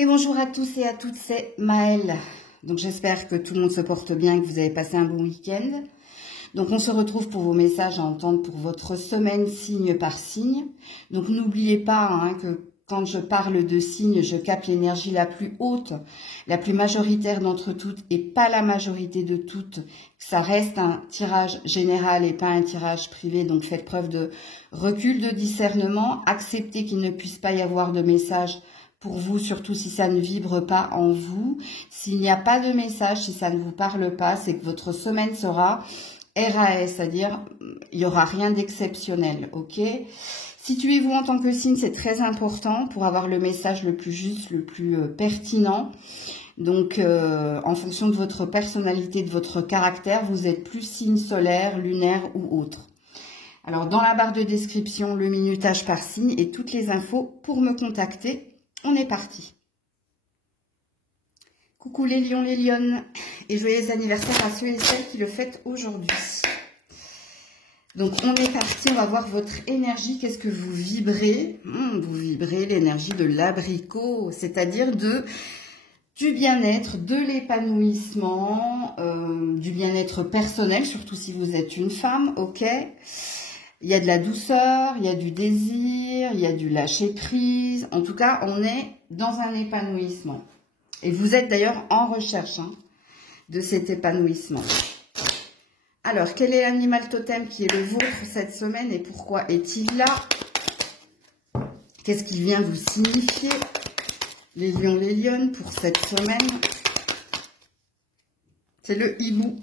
Et bonjour à tous et à toutes, c'est Maëlle. Donc j'espère que tout le monde se porte bien et que vous avez passé un bon week-end. Donc on se retrouve pour vos messages à entendre pour votre semaine signe par signe. Donc n'oubliez pas que quand je parle de signes, je capte l'énergie la plus haute, la plus majoritaire d'entre toutes et pas la majorité de toutes. Ça reste un tirage général et pas un tirage privé. Donc faites preuve de recul, de discernement. Acceptez qu'il ne puisse pas y avoir de message pour vous, surtout si ça ne vibre pas en vous. S'il n'y a pas de message, si ça ne vous parle pas, c'est que votre semaine sera RAS, c'est-à-dire il n'y aura rien d'exceptionnel, ok? Situez-vous en tant que signe, c'est très important pour avoir le message le plus juste, le plus pertinent. Donc, en fonction de votre personnalité, de votre caractère, vous êtes plus signe solaire, lunaire ou autre. Alors, dans la barre de description, le minutage par signe et toutes les infos pour me contacter. On est parti. Coucou les lions, les lionnes, et joyeux anniversaire à ceux et celles qui le fêtent aujourd'hui. Donc on est parti, on va voir votre énergie, qu'est-ce que vous vibrez? Vous vibrez l'énergie de l'abricot, c'est-à-dire du bien-être, de l'épanouissement, du bien-être personnel, surtout si vous êtes une femme, ok? Il y a de la douceur, il y a du désir, il y a du lâcher-prise. En tout cas, on est dans un épanouissement. Et vous êtes d'ailleurs en recherche de cet épanouissement. Alors, quel est l'animal totem qui est le vôtre cette semaine et pourquoi est-il là? Qu'est-ce qu'il vient vous signifier, les lions, les lionnes, pour cette semaine? C'est le hibou.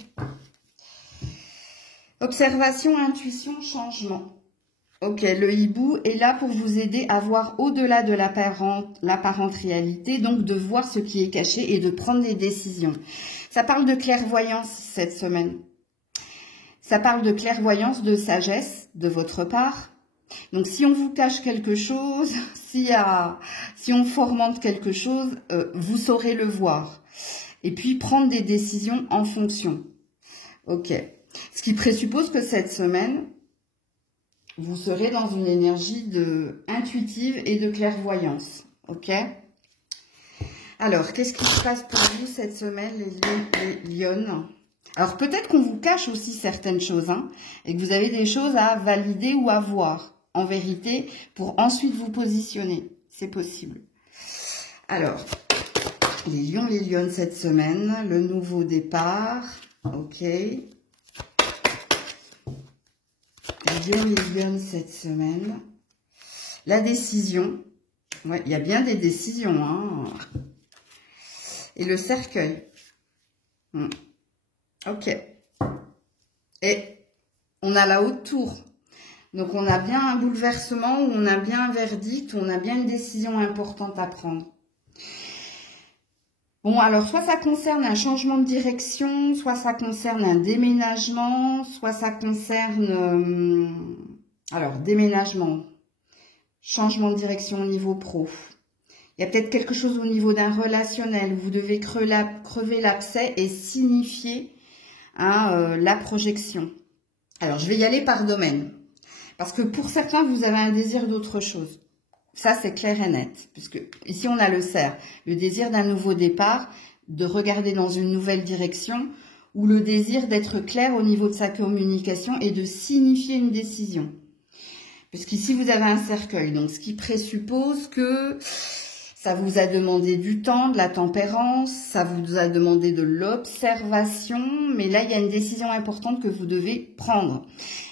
Observation, intuition, changement. Ok, le hibou est là pour vous aider à voir au-delà de l'apparente réalité, donc de voir ce qui est caché et de prendre des décisions. Ça parle de clairvoyance cette semaine. Ça parle de clairvoyance, de sagesse de votre part. Donc si on vous cache quelque chose, si on fomente quelque chose, vous saurez le voir. Et puis prendre des décisions en fonction. Ok. Ce qui présuppose que cette semaine, vous serez dans une énergie intuitive et de clairvoyance. Ok? Alors, qu'est-ce qui se passe pour vous cette semaine, les lionnes? Alors, peut-être qu'on vous cache aussi certaines choses, et que vous avez des choses à valider ou à voir, en vérité, pour ensuite vous positionner. C'est possible. Alors, les lions, les lionnes cette semaine, le nouveau départ. Ok. Les lionnes cette semaine. La décision. Ouais, il y a bien des décisions. Et le cercueil. Ok. Et on a la haute tour. Donc on a bien un bouleversement, ou on a bien un verdict, ou on a bien une décision importante à prendre. Bon, alors, soit ça concerne un changement de direction, soit ça concerne un déménagement, soit ça concerne... alors, déménagement, changement de direction au niveau pro. Il y a peut-être quelque chose au niveau d'un relationnel où vous devez crever l'abcès et signifier la projection. Alors, je vais y aller par domaine. Parce que pour certains, vous avez un désir d'autre chose. Ça, c'est clair et net, puisque ici, on a le cerf, le désir d'un nouveau départ, de regarder dans une nouvelle direction, ou le désir d'être clair au niveau de sa communication et de signifier une décision. Puisqu'ici, vous avez un cercueil, donc ce qui présuppose que ça vous a demandé du temps, de la tempérance, ça vous a demandé de l'observation, mais là, il y a une décision importante que vous devez prendre.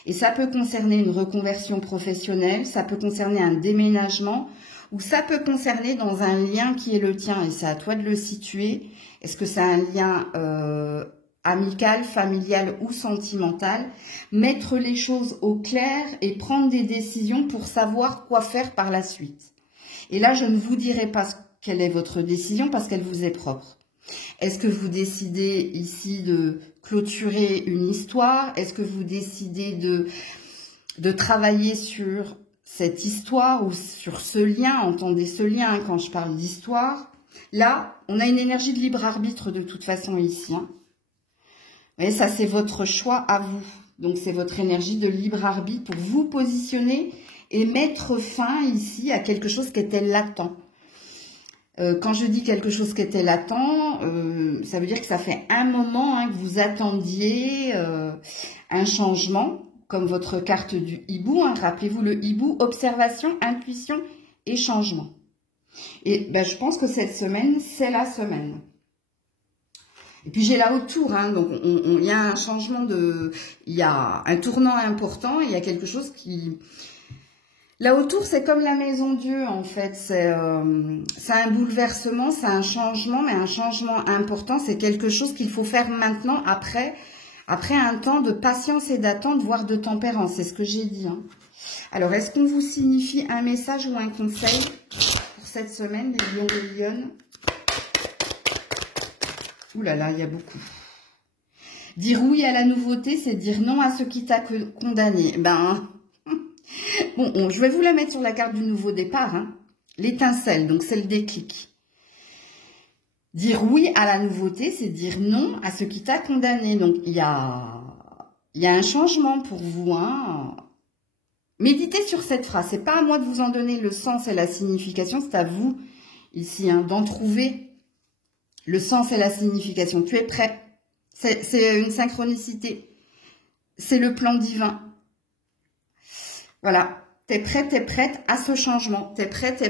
Et ça peut concerner une reconversion professionnelle, ça peut concerner un déménagement, ou ça peut concerner dans un lien qui est le tien, et c'est à toi de le situer. Est-ce que c'est un lien amical, familial ou sentimental? Mettre les choses au clair et prendre des décisions pour savoir quoi faire par la suite. Et là, je ne vous dirai pas quelle est votre décision parce qu'elle vous est propre. Est-ce que vous décidez ici de clôturer une histoire? Est-ce que vous décidez de travailler sur cette histoire ou sur ce lien? Entendez ce lien quand je parle d'histoire. Là, on a une énergie de libre arbitre de toute façon ici. Vous voyez, ça c'est votre choix à vous. Donc c'est votre énergie de libre arbitre pour vous positionner et mettre fin ici à quelque chose qui était latent. Quand je dis quelque chose qui était latent, ça veut dire que ça fait un moment hein, que vous attendiez un changement, comme votre carte du hibou. Hein, rappelez-vous le hibou, observation, intuition et changement. Et ben, je pense que cette semaine, c'est la semaine. Et puis j'ai la haute tour, hein, donc il y a un changement il y a un tournant important, il y a quelque chose qui... La haute tour, c'est comme la maison Dieu, en fait. C'est un bouleversement, c'est un changement, mais un changement important. C'est quelque chose qu'il faut faire maintenant, après un temps de patience et d'attente, voire de tempérance. C'est ce que j'ai dit. Hein. Alors, est-ce qu'on vous signifie un message ou un conseil pour cette semaine, les lions et lionnes? Ouh là là, il y a beaucoup. Dire oui à la nouveauté, c'est dire non à ce qui t'a condamné. Ben... Bon, je vais vous la mettre sur la carte du nouveau départ, hein. L'étincelle, donc c'est le déclic. Dire oui à la nouveauté, c'est dire non à ce qui t'a condamné. Donc, il y a un changement pour vous. Hein. Méditez sur cette phrase. C'est pas à moi de vous en donner le sens et la signification, c'est à vous, ici, hein, d'en trouver le sens et la signification. Tu es prêt. C'est une synchronicité. C'est le plan divin. Voilà. T'es prête à ce changement. T'es prête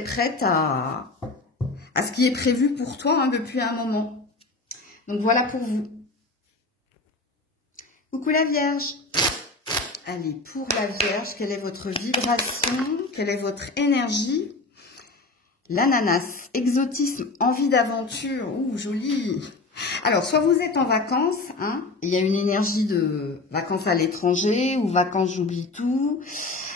à ce qui est prévu pour toi hein, depuis un moment. Donc voilà pour vous. Coucou la Vierge. Allez, pour la Vierge, quelle est votre vibration? Quelle est votre énergie? L'ananas, exotisme, envie d'aventure. Ouh, joli. Alors, soit vous êtes en vacances, hein, il y a une énergie de vacances à l'étranger ou vacances j'oublie tout.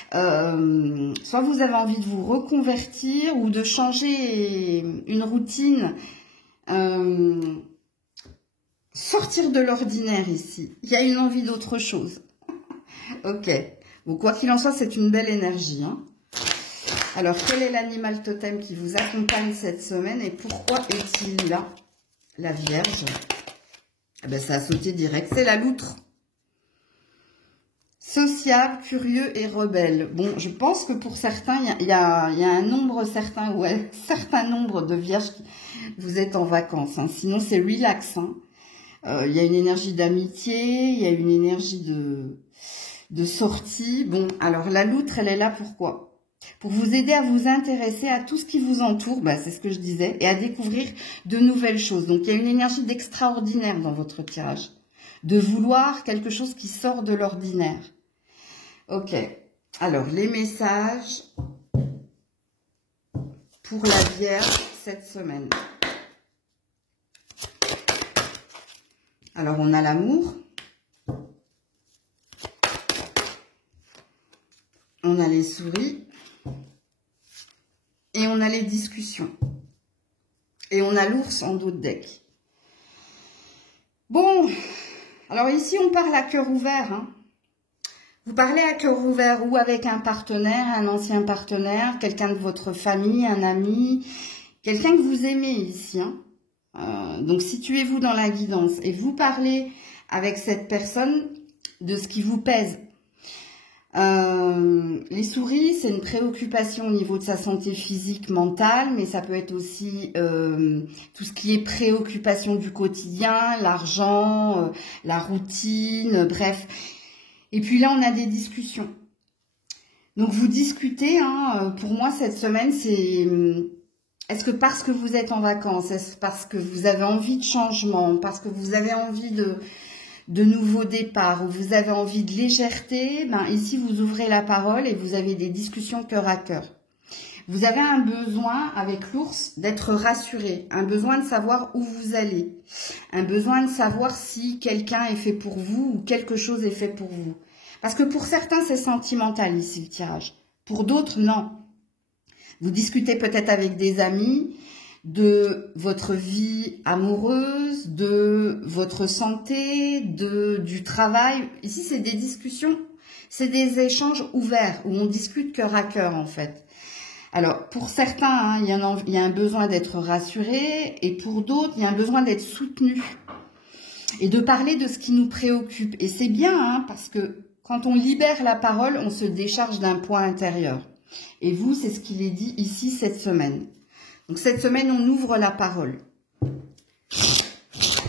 Soit vous avez envie de vous reconvertir ou de changer une routine, sortir de l'ordinaire ici. Il y a une envie d'autre chose. Ok. Bon, quoi qu'il en soit, c'est une belle énergie. Hein. Alors, quel est l'animal totem qui vous accompagne cette semaine et pourquoi est-il là, la Vierge? Eh ben, ça a sauté direct. C'est la loutre. Sociable, curieux et rebelle. Bon, je pense que pour certains, il y a un nombre certain, ou un certain nombre de vierges qui vous êtes en vacances. Hein. Sinon, c'est relax. Hein. Il y a une énergie d'amitié, il y a une énergie de sortie. Bon, alors la loutre, elle est là pourquoi? Pour vous aider à vous intéresser à tout ce qui vous entoure, bah, c'est ce que je disais, et à découvrir de nouvelles choses. Donc, il y a une énergie d'extraordinaire dans votre tirage. De vouloir quelque chose qui sort de l'ordinaire. Ok, alors les messages pour la Vierge cette semaine. Alors on a l'amour, on a les souris et on a les discussions. Et on a l'ours en dos de deck. Bon, alors ici on parle à cœur ouvert, hein. Vous parlez à cœur ouvert ou avec un partenaire, un ancien partenaire, quelqu'un de votre famille, un ami, quelqu'un que vous aimez ici. Hein. Donc, situez-vous dans la guidance et vous parlez avec cette personne de ce qui vous pèse. Les souris, c'est une préoccupation au niveau de sa santé physique, mentale, mais ça peut être aussi tout ce qui est préoccupation du quotidien, l'argent, la routine, bref. Et puis là, on a des discussions. Donc, vous discutez. Hein, pour moi, cette semaine, c'est... Est-ce que parce que vous êtes en vacances, est-ce parce que vous avez envie de changement, parce que vous avez envie de nouveaux départs, ou vous avez envie de légèreté, ben ici, vous ouvrez la parole et vous avez des discussions cœur à cœur. Vous avez un besoin, avec l'ours, d'être rassuré, un besoin de savoir où vous allez, un besoin de savoir si quelqu'un est fait pour vous ou quelque chose est fait pour vous. Parce que pour certains, c'est sentimental ici, le tirage. Pour d'autres, non. Vous discutez peut-être avec des amis de votre vie amoureuse, de votre santé, du travail. Ici, c'est des discussions, c'est des échanges ouverts où on discute cœur à cœur, en fait. Alors, pour certains, hein, il y a un besoin d'être rassuré et pour d'autres, il y a un besoin d'être soutenu et de parler de ce qui nous préoccupe. Et c'est bien, hein, parce que quand on libère la parole, on se décharge d'un poids intérieur. Et vous, c'est ce qu'il est dit ici cette semaine. Donc, cette semaine, on ouvre la parole.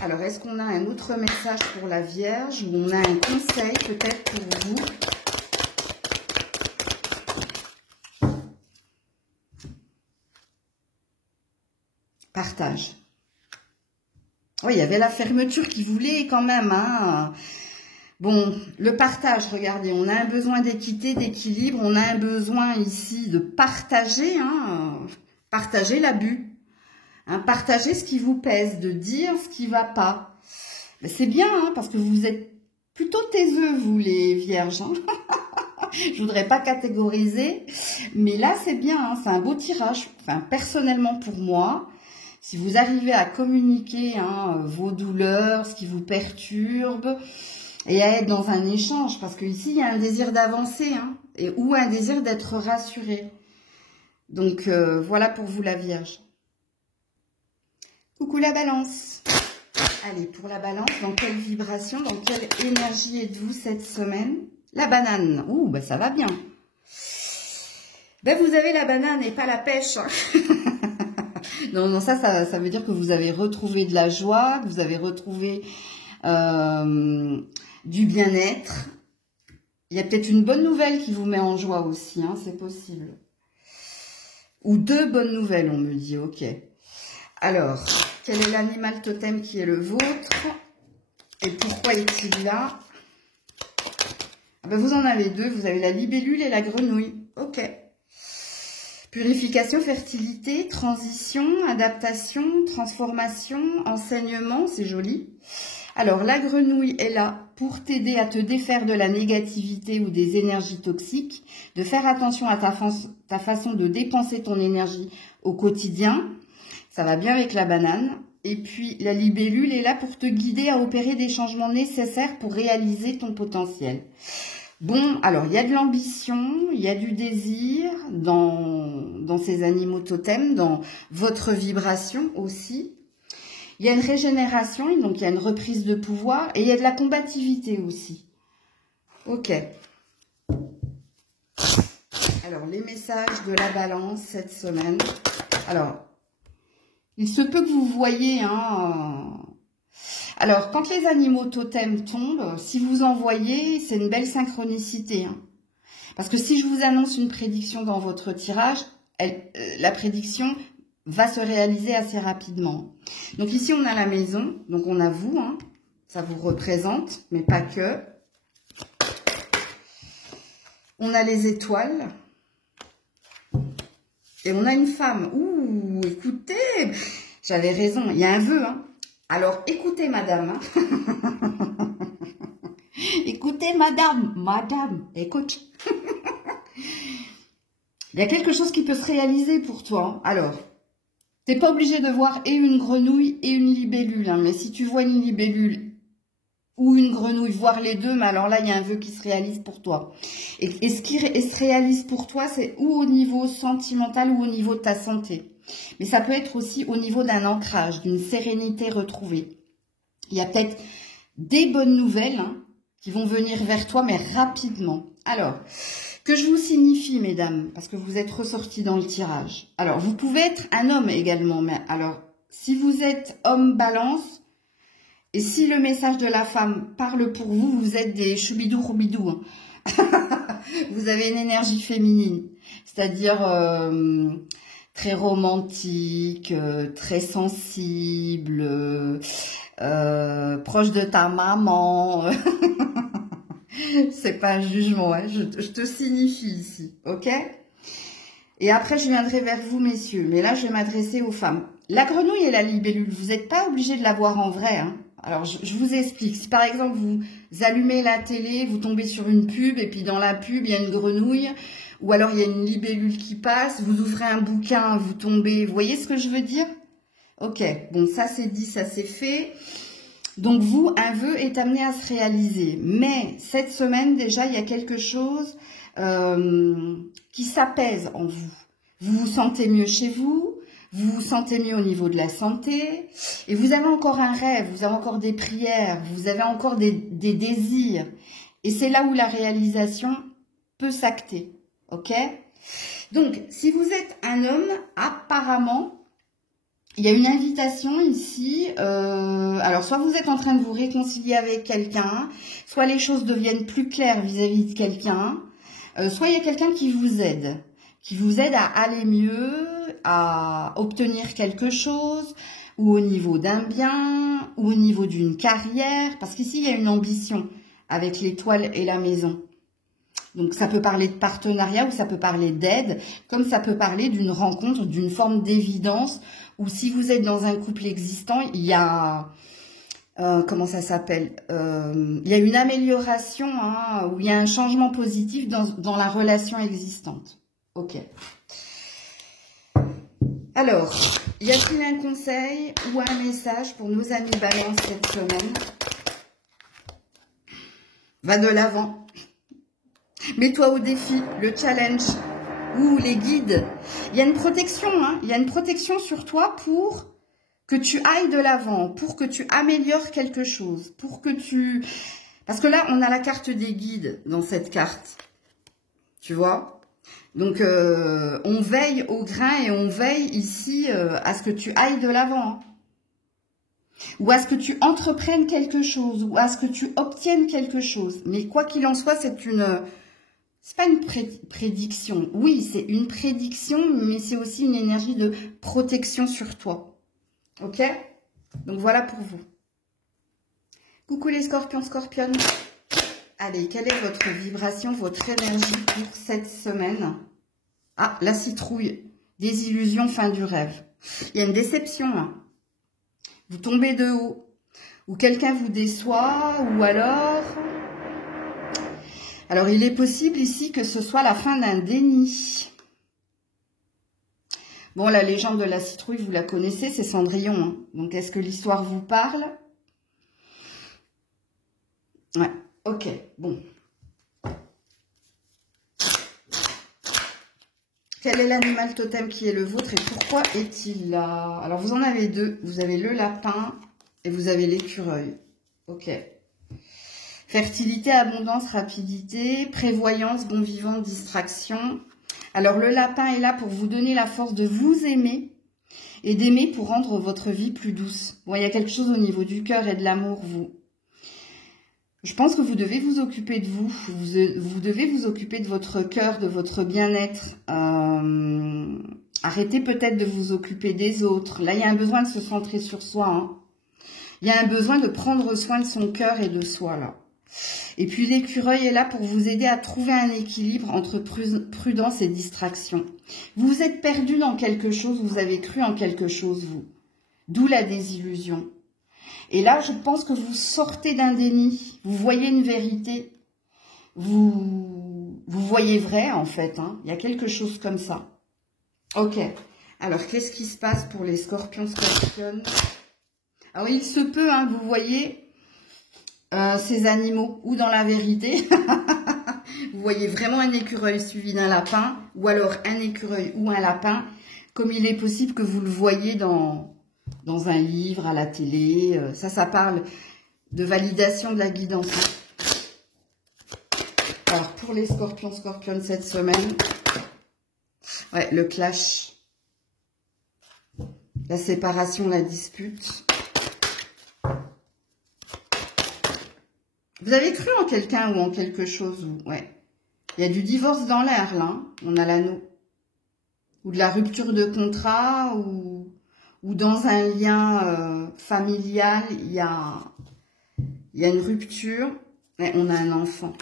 Alors, est-ce qu'on a un autre message pour la Vierge ou on a un conseil peut-être pour vous? Partage. Oui, il y avait la fermeture qui voulait quand même. Hein. Bon, le partage, regardez, on a un besoin d'équité, d'équilibre. On a un besoin ici de partager, hein, partager l'abus. Hein, partager ce qui vous pèse, de dire ce qui ne va pas. C'est bien, hein, parce que vous êtes plutôt taiseux, vous les vierges. Hein. Je voudrais pas catégoriser, mais là c'est bien, hein, c'est un beau tirage. Enfin, personnellement pour moi, si vous arrivez à communiquer hein, vos douleurs, ce qui vous perturbe, et à être dans un échange, parce qu'ici il y a un désir d'avancer, hein, ou un désir d'être rassuré. Donc voilà pour vous la Vierge. Coucou la Balance. Allez, pour la Balance, dans quelle vibration, dans quelle énergie êtes-vous cette semaine? La banane. Ouh, bah ça va bien. Ben, vous avez la banane et pas la pêche. Non, non, ça veut dire que vous avez retrouvé de la joie, que vous avez retrouvé du bien-être. Il y a peut-être une bonne nouvelle qui vous met en joie aussi, hein, c'est possible. Ou deux bonnes nouvelles, on me dit, ok. Alors, quel est l'animal totem qui est le vôtre? Et pourquoi est-il là? Ah ben vous en avez deux, vous avez la libellule et la grenouille. Ok. Purification, fertilité, transition, adaptation, transformation, enseignement, c'est joli. Alors, la grenouille est là pour t'aider à te défaire de la négativité ou des énergies toxiques, de faire attention à ta façon de dépenser ton énergie au quotidien. Ça va bien avec la banane. Et puis, la libellule est là pour te guider à opérer des changements nécessaires pour réaliser ton potentiel. Bon, alors, il y a de l'ambition, il y a du désir dans ces animaux totems, dans votre vibration aussi. Il y a une régénération, donc il y a une reprise de pouvoir, et il y a de la combativité aussi. Ok. Alors, les messages de la Balance cette semaine. Alors, il se peut que vous voyez, hein. Alors, quand les animaux totems tombent, si vous en voyez, c'est une belle synchronicité. Hein. Parce que si je vous annonce une prédiction dans votre tirage, la prédiction va se réaliser assez rapidement. Donc ici, on a la maison, donc on a vous, hein, ça vous représente, mais pas que. On a les étoiles. Et on a une femme. Ouh, écoutez, j'avais raison, il y a un vœu. Hein. Alors, écoutez, madame. Hein. Écoutez, madame, écoute. Il y a quelque chose qui peut se réaliser pour toi. Alors, tu n'es pas obligé de voir et une grenouille et une libellule. Hein, mais si tu vois une libellule ou une grenouille, voir les deux, mais alors là, il y a un vœu qui se réalise pour toi. Et ce qui se réalise pour toi, c'est ou au niveau sentimental ou au niveau de ta santé. Mais ça peut être aussi au niveau d'un ancrage, d'une sérénité retrouvée. Il y a peut-être des bonnes nouvelles hein, qui vont venir vers toi, mais rapidement. Alors, que je vous signifie, mesdames, parce que vous êtes ressortis dans le tirage. Alors, vous pouvez être un homme également, mais alors, si vous êtes homme balance, et si le message de la femme parle pour vous, vous êtes des choubidou-roubidou. Hein. Vous avez une énergie féminine, c'est-à-dire très romantique, très sensible, proche de ta maman. C'est pas un jugement, hein. Je te signifie ici, ok? Et après, je viendrai vers vous, messieurs. Mais là, je vais m'adresser aux femmes. La grenouille et la libellule, vous n'êtes pas obligés de la voir en vrai, hein. Alors, je vous explique. Si par exemple, vous allumez la télé, vous tombez sur une pub, et puis dans la pub, il y a une grenouille, ou alors il y a une libellule qui passe, vous ouvrez un bouquin, vous tombez... Vous voyez ce que je veux dire? Ok, bon, ça c'est dit, ça c'est fait. Donc vous, un vœu est amené à se réaliser. Mais cette semaine, déjà, il y a quelque chose qui s'apaise en vous. Vous vous sentez mieux chez vous. Vous vous sentez mieux au niveau de la santé et vous avez encore un rêve, vous avez encore des prières, vous avez encore des désirs. Et c'est là où la réalisation peut s'acter, ok? Donc, si vous êtes un homme, apparemment, Il y a une invitation ici. Alors, soit vous êtes en train de vous réconcilier avec quelqu'un, soit les choses deviennent plus claires vis-à-vis de quelqu'un, soit il y a quelqu'un qui vous aide à aller mieux, à obtenir quelque chose, ou au niveau d'un bien, ou au niveau d'une carrière, parce qu'ici, il y a une ambition avec l'étoile et la maison. Donc, ça peut parler de partenariat ou ça peut parler d'aide, comme ça peut parler d'une rencontre, d'une forme d'évidence, ou si vous êtes dans un couple existant, il y a... comment ça s'appelle, il y a une amélioration, hein, ou il y a un changement positif dans la relation existante. Ok. Alors, y a-t-il un conseil ou un message pour nos amis Balance cette semaine? Va de l'avant. Mets-toi au défi, le challenge ou les guides. Il y a une protection, hein, il y a une protection sur toi pour que tu ailles de l'avant, pour que tu améliores quelque chose, pour que tu... Parce que là, on a la carte des guides dans cette carte, tu vois. Donc, on veille au grain et on veille ici à ce que tu ailles de l'avant. Hein. Ou à ce que tu entreprennes quelque chose, ou à ce que tu obtiennes quelque chose. Mais quoi qu'il en soit, c'est pas une prédiction. Oui, c'est une prédiction, mais c'est aussi une énergie de protection sur toi. Ok? Donc voilà pour vous. Coucou les scorpions, scorpionnes. Allez, quelle est votre vibration, votre énergie pour cette semaine? Ah, la citrouille. Désillusion, fin du rêve. Il y a une déception. Hein. Vous tombez de haut. Ou quelqu'un vous déçoit, ou alors... Alors, il est possible ici que ce soit la fin d'un déni. Bon, la légende de la citrouille, vous la connaissez, c'est Cendrillon. Hein. Donc, est-ce que l'histoire vous parle? Ouais, ok, bon. Quel est l'animal totem qui est le vôtre et pourquoi est-il là? Alors, vous en avez deux. Vous avez le lapin et vous avez l'écureuil. Ok. Fertilité, abondance, rapidité, prévoyance, bon vivant, distraction. Alors, le lapin est là pour vous donner la force de vous aimer et d'aimer pour rendre votre vie plus douce. Bon, il y a quelque chose au niveau du cœur et de l'amour, vous. Je pense que vous devez vous occuper de vous. Vous devez vous occuper de votre cœur, de votre bien-être. Arrêtez peut-être de vous occuper des autres. Là, il y a un besoin de se centrer sur soi. Hein. Il y a un besoin de prendre soin de son cœur et de soi, là. Et puis l'écureuil est là pour vous aider à trouver un équilibre entre prudence et distraction. Vous vous êtes perdu dans quelque chose, vous avez cru en quelque chose, vous. D'où la désillusion. Et là, je pense que vous sortez d'un déni, vous voyez une vérité, vous voyez vrai en fait, hein. Il y a quelque chose comme ça. Ok, alors qu'est-ce qui se passe pour les scorpions, scorpionnes? Alors il se peut, hein, vous voyez... ces animaux, ou dans la vérité, vous voyez vraiment un écureuil suivi d'un lapin, ou alors un écureuil ou un lapin, comme il est possible que vous le voyez dans un livre, à la télé. Ça parle de validation de la guidance. Alors, pour les scorpions, scorpionnes cette semaine, ouais, le clash, la séparation, la dispute. Vous avez cru en quelqu'un ou en quelque chose, ouais. Il y a du divorce dans l'air, là. Hein. On a l'anneau. Ou de la rupture de contrat, ou dans un lien familial, il y a une rupture. Et on a un enfant.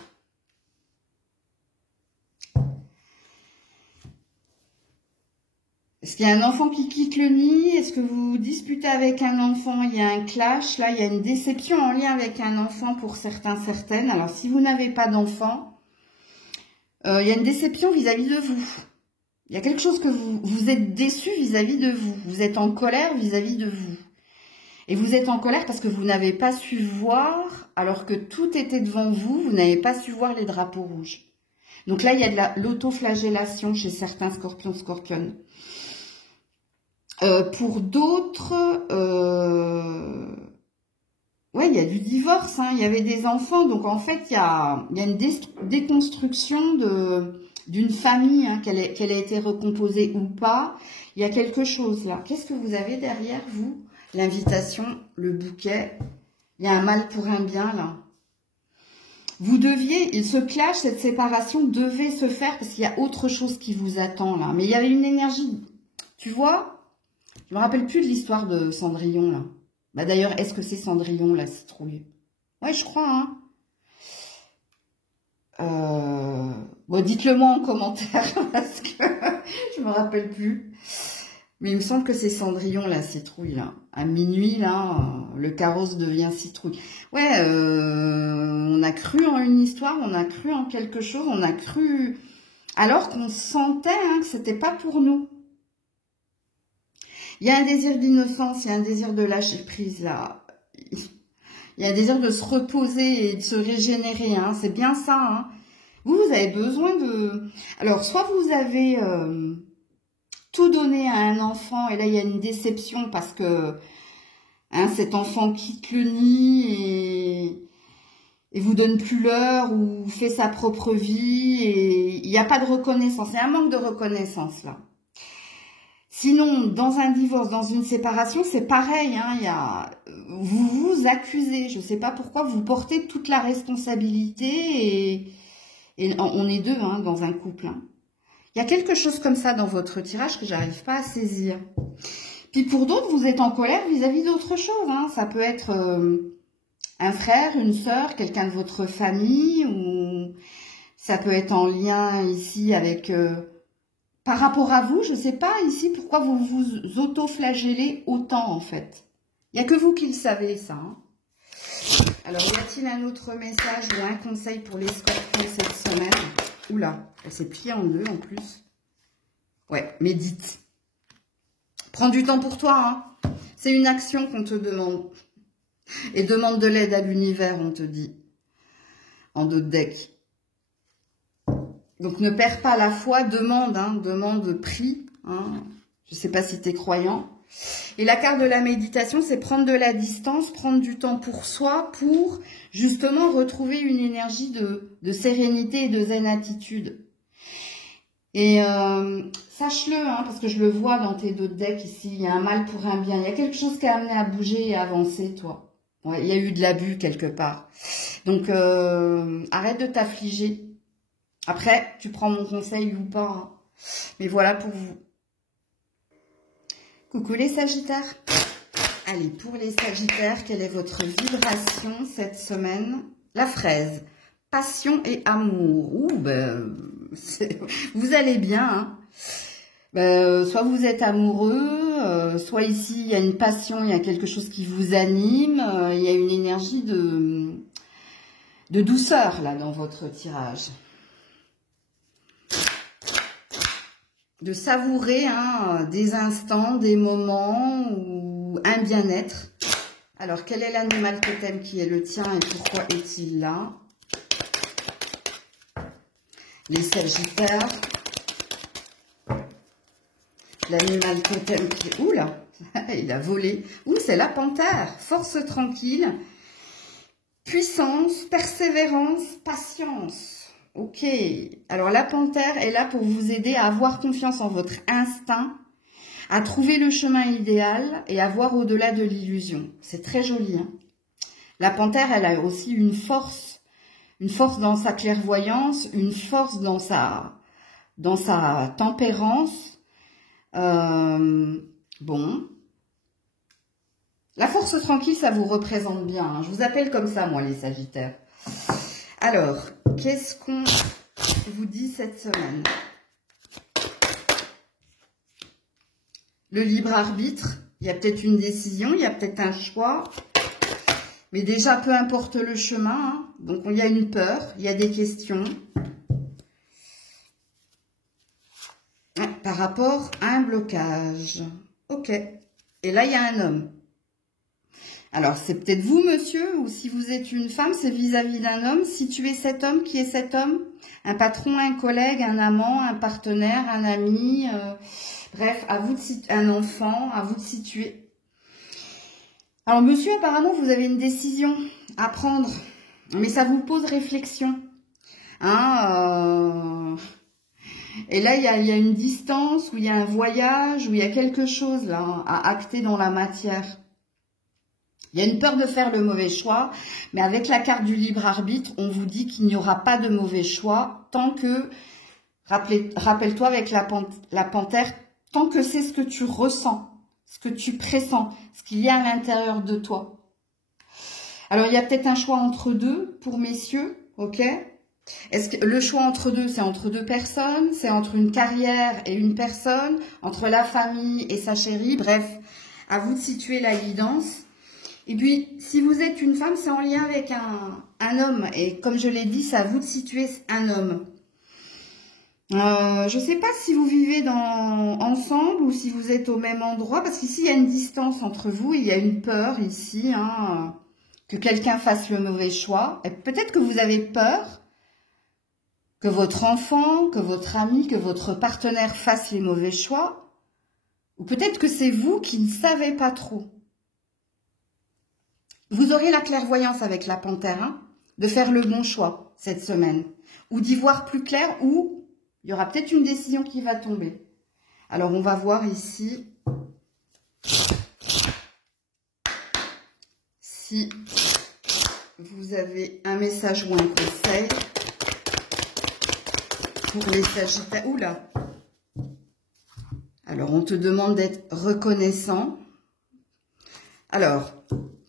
Est-ce qu'il y a un enfant qui quitte le nid? Est-ce que vous vous disputez avec un enfant? Il y a un clash. Là, il y a une déception en lien avec un enfant pour certains, certaines. Alors, si vous n'avez pas d'enfant, il y a une déception vis-à-vis de vous. Il y a quelque chose que vous êtes déçu vis-à-vis de vous. Vous êtes en colère vis-à-vis de vous. Et vous êtes en colère parce que vous n'avez pas su voir, alors que tout était devant vous, vous n'avez pas su voir les drapeaux rouges. Donc là, il y a de l'autoflagellation chez certains scorpions, scorpionnes. Pour d'autres, ouais, il y a du divorce, hein, il y avait des enfants, donc en fait, il y a une déconstruction d'une famille, hein, qu'elle a été recomposée ou pas. Il y a quelque chose là. Qu'est-ce que vous avez derrière vous? L'invitation, le bouquet. Il y a un mal pour un bien là. Vous deviez, ce clash, cette séparation devait se faire parce qu'il y a autre chose qui vous attend là. Mais il y avait une énergie, tu vois? Je me rappelle plus de l'histoire de Cendrillon là. Bah d'ailleurs, est-ce que c'est Cendrillon la citrouille? Ouais, je crois, hein. Bon, dites-le moi en commentaire parce que je me rappelle plus. Mais il me semble que c'est Cendrillon la citrouille là. À minuit là, le carrosse devient citrouille. Ouais, on a cru en une histoire, on a cru en quelque chose, on a cru alors qu'on sentait hein, que c'était pas pour nous. Il y a un désir d'innocence, il y a un désir de lâcher prise là. Il y a un désir de se reposer et de se régénérer, hein. C'est bien ça. Hein. Vous avez besoin de... Alors, soit vous avez tout donné à un enfant et là, il y a une déception parce que hein, cet enfant quitte le nid et vous donne plus l'heure ou fait sa propre vie et il n'y a pas de reconnaissance. Il y a un manque de reconnaissance, là. Sinon, dans un divorce, dans une séparation, c'est pareil. Hein, vous vous accusez. Je ne sais pas pourquoi vous portez toute la responsabilité et on est deux hein, dans un couple. Hein. Il y a quelque chose comme ça dans votre tirage que j'arrive pas à saisir. Puis pour d'autres, vous êtes en colère vis-à-vis d'autre chose. Hein. Ça peut être un frère, une sœur, quelqu'un de votre famille ou ça peut être en lien ici avec... Par rapport à vous, je ne sais pas ici pourquoi vous vous auto-flagellez autant en fait. Il n'y a que vous qui le savez ça. Hein. Alors, y a-t-il un autre message ou un conseil pour les scorpions cette semaine? Oula, elle s'est pliée en deux en plus. Ouais, médite. Prends du temps pour toi. Hein. C'est une action qu'on te demande. Et demande de l'aide à l'univers, on te dit. En dos de deck. Donc, ne perds pas la foi, demande, hein, demande, prie. Hein. Je ne sais pas si tu es croyant. Et la carte de la méditation, c'est prendre de la distance, prendre du temps pour soi, pour justement retrouver une énergie de sérénité et de zen attitude. Et sache-le, hein, parce que je le vois dans tes deux decks ici, il y a un mal pour un bien. Il y a quelque chose qui a amené à bouger et à avancer, toi. Ouais, il y a eu de l'abus quelque part. Donc, arrête de t'affliger. Après, tu prends mon conseil ou pas. Hein. Mais voilà pour vous. Coucou les Sagittaires. Allez, pour les Sagittaires, quelle est votre vibration cette semaine? La fraise. Passion et amour. Ouh, ben, vous allez bien. Hein. Soit vous êtes amoureux, soit ici, il y a une passion, il y a quelque chose qui vous anime. Il y a une énergie de douceur, là, dans votre tirage. De savourer hein, des instants, des moments ou un bien-être. Alors, quel est l'animal totem qui est le tien et pourquoi est-il là? Les Sagittaires. L'animal totem qui... Ouh là, il a volé. Ouh, c'est la panthère. Force tranquille. Puissance, persévérance, patience. Ok, alors la panthère est là pour vous aider à avoir confiance en votre instinct, à trouver le chemin idéal et à voir au-delà de l'illusion. C'est très joli. Hein. La panthère, elle a aussi une force dans sa clairvoyance, une force dans sa tempérance. Bon. La force tranquille, ça vous représente bien. Hein. Je vous appelle comme ça, moi, les Sagittaires. Alors, qu'est-ce qu'on vous dit cette semaine? Le libre arbitre, il y a peut-être une décision, il y a peut-être un choix. Mais déjà, peu importe le chemin, hein, donc il y a une peur, il y a des questions. Par rapport à un blocage. Ok. Et là, il y a un homme. Alors, c'est peut-être vous, monsieur, ou si vous êtes une femme, c'est vis-à-vis d'un homme. Si tu es cet homme, qui est cet homme? Un patron, un collègue, un amant, un partenaire, un ami, bref, à vous un enfant, à vous de situer. Alors, monsieur, apparemment, vous avez une décision à prendre, mais ça vous pose réflexion. Hein, Et là, il y a une distance, où il y a un voyage, où il y a quelque chose là hein, à acter dans la matière. Il y a une peur de faire le mauvais choix, mais avec la carte du libre arbitre, on vous dit qu'il n'y aura pas de mauvais choix tant que, rappelle-toi avec la panthère, tant que c'est ce que tu ressens, ce que tu pressens, ce qu'il y a à l'intérieur de toi. Alors, il y a peut-être un choix entre deux pour messieurs, ok? Est-ce que le choix entre deux, c'est entre deux personnes, c'est entre une carrière et une personne, entre la famille et sa chérie, bref, à vous de situer la guidance. Et puis, si vous êtes une femme, c'est en lien avec un homme. Et comme je l'ai dit, c'est à vous de situer un homme. Je ne sais pas si vous vivez ensemble ou si vous êtes au même endroit, parce qu'ici, il y a une distance entre vous, il y a une peur ici, hein, que quelqu'un fasse le mauvais choix. Et peut-être que vous avez peur que votre enfant, que votre ami, que votre partenaire fasse les mauvais choix. Ou peut-être que c'est vous qui ne savez pas trop. Vous aurez la clairvoyance avec la panthère, hein, de faire le bon choix cette semaine. Ou d'y voir plus clair, ou il y aura peut-être une décision qui va tomber. Alors, on va voir ici si vous avez un message ou un conseil pour les Sagittaires. Oula! Alors, on te demande d'être reconnaissant. Alors,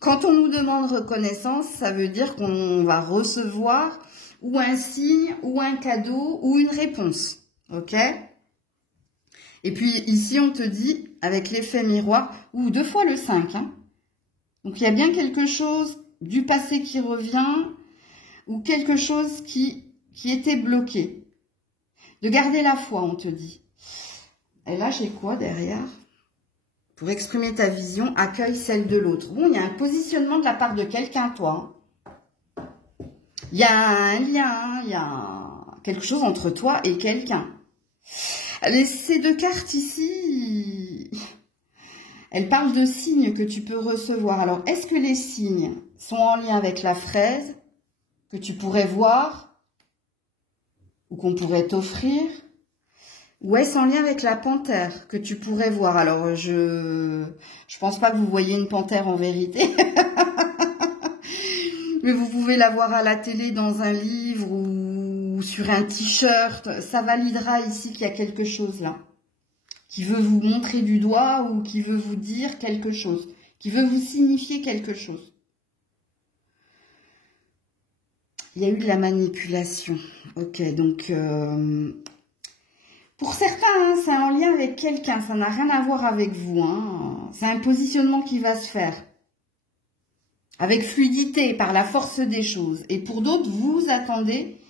quand on nous demande reconnaissance, ça veut dire qu'on va recevoir ou un signe, ou un cadeau, ou une réponse. Ok? Et puis, ici, on te dit, avec l'effet miroir, ou 2 fois le 5. Hein. Donc, il y a bien quelque chose du passé qui revient, ou quelque chose qui était bloqué. De garder la foi, on te dit. Et là, j'ai quoi derrière? Pour exprimer ta vision, accueille celle de l'autre. Bon, il y a un positionnement de la part de quelqu'un, toi. Il y a un lien, il y a quelque chose entre toi et quelqu'un. Ces 2 cartes ici, elles parlent de signes que tu peux recevoir. Alors, est-ce que les signes sont en lien avec la fraise que tu pourrais voir ou qu'on pourrait t'offrir? Ou est-ce en lien avec la panthère que tu pourrais voir? Alors, je pense pas que vous voyez une panthère en vérité. Mais vous pouvez la voir à la télé, dans un livre ou sur un t-shirt. Ça validera ici qu'il y a quelque chose là. Qui veut vous montrer du doigt ou qui veut vous dire quelque chose. Qui veut vous signifier quelque chose. Il y a eu de la manipulation. Ok, donc... pour certains, hein, c'est en lien avec quelqu'un. Ça n'a rien à voir avec vous. Hein. C'est un positionnement qui va se faire. Avec fluidité, par la force des choses. Et pour d'autres, vous attendez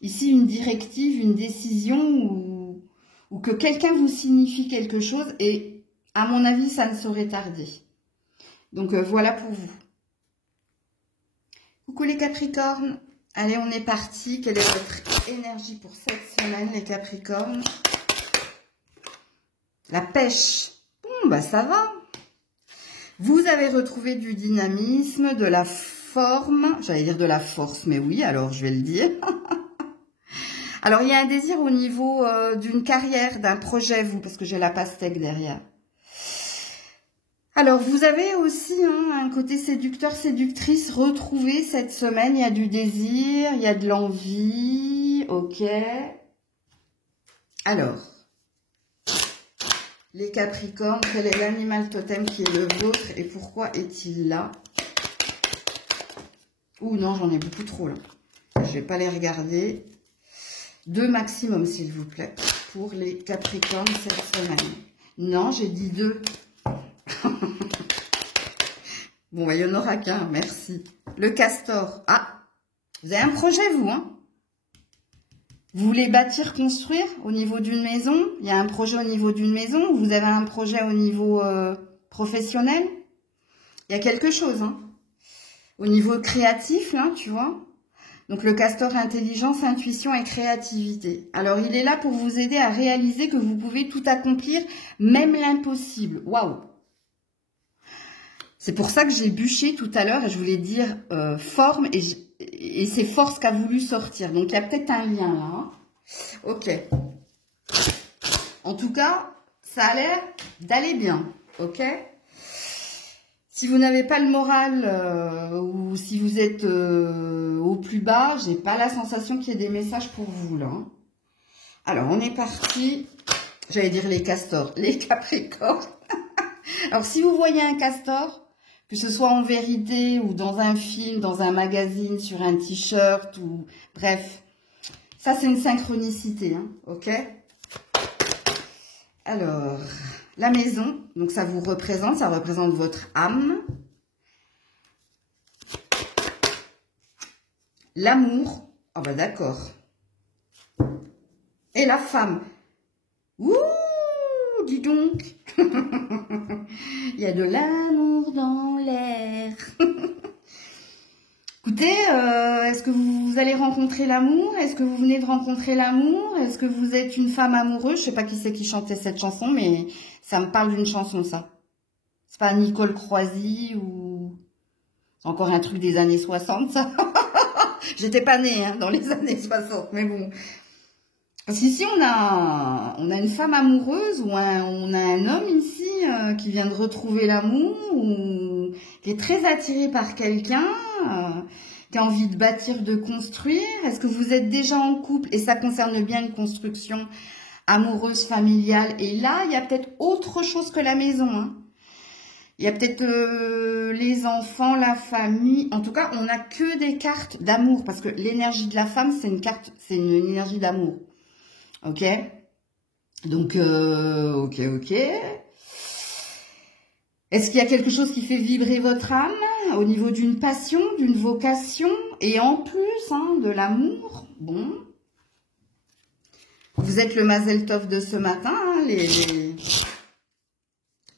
ici une directive, une décision ou que quelqu'un vous signifie quelque chose. Et à mon avis, ça ne saurait tarder. Donc voilà pour vous. Coucou les Capricornes. Allez, on est parti. Quelle est votre énergie pour cette semaine, les Capricornes? La pêche. Bon, bah ça va. Vous avez retrouvé du dynamisme, de la forme, j'allais dire de la force, mais oui, alors je vais le dire. Alors, il y a un désir au niveau d'une carrière, d'un projet, vous, parce que j'ai la pastèque derrière. Alors, vous avez aussi hein, un côté séducteur, séductrice retrouvé cette semaine. Il y a du désir, il y a de l'envie, ok. Alors... les Capricornes, quel est l'animal totem qui est le vôtre et pourquoi est-il là? Ouh non, j'en ai beaucoup trop là. Je vais pas les regarder. 2 maximum, s'il vous plaît, pour les Capricornes cette semaine. Non, j'ai dit 2. Bon, bah, il y en aura qu'un, merci. Le castor. Ah, vous avez un projet, vous, hein? Vous voulez bâtir, construire au niveau d'une maison? Il y a un projet au niveau d'une maison? Vous avez un projet au niveau professionnel? Il y a quelque chose, hein? Au niveau créatif, là, tu vois? Donc, le castor, intelligence, intuition et créativité. Alors, il est là pour vous aider à réaliser que vous pouvez tout accomplir, même l'impossible. Waouh! C'est pour ça que j'ai bûché tout à l'heure et je voulais dire forme et c'est force qu'a voulu sortir. Donc, il y a peut-être un lien là. Hein. Ok. En tout cas, ça a l'air d'aller bien, ok? Si vous n'avez pas le moral ou si vous êtes au plus bas, j'ai pas la sensation qu'il y ait des messages pour vous, là. Alors, on est parti. J'allais dire les castors, les capricornes. Alors, si vous voyez un castor, que ce soit en vérité ou dans un film, dans un magazine, sur un t-shirt ou... Bref, ça, c'est une synchronicité, hein, ok? Alors, la maison, donc ça vous représente, ça représente votre âme. L'amour, ah bah d'accord. Et la femme. Ouh, dis donc. Il y a de l'amour dans l'air. Écoutez, est-ce que vous allez rencontrer l'amour? Est-ce que vous venez de rencontrer l'amour? Est-ce que vous êtes une femme amoureuse? Je sais pas qui c'est qui chantait cette chanson, mais ça me parle d'une chanson, ça. C'est pas Nicole Croisy ou... C'est encore un truc des années 60, ça. J'étais pas née hein, dans les années 60, mais bon... Parce qu'ici, on a une femme amoureuse ou on a un homme ici qui vient de retrouver l'amour ou qui est très attiré par quelqu'un, qui a envie de bâtir, de construire. Est-ce que vous êtes déjà en couple? Et ça concerne bien une construction amoureuse, familiale. Et là, il y a peut-être autre chose que la maison. Hein. Il y a peut-être les enfants, la famille. En tout cas, on n'a que des cartes d'amour. Parce que l'énergie de la femme, c'est une énergie d'amour. Ok, donc ok. Est-ce qu'il y a quelque chose qui fait vibrer votre âme au niveau d'une passion, d'une vocation et en plus hein, de l'amour? Bon, vous êtes le Mazel Tov de ce matin, hein,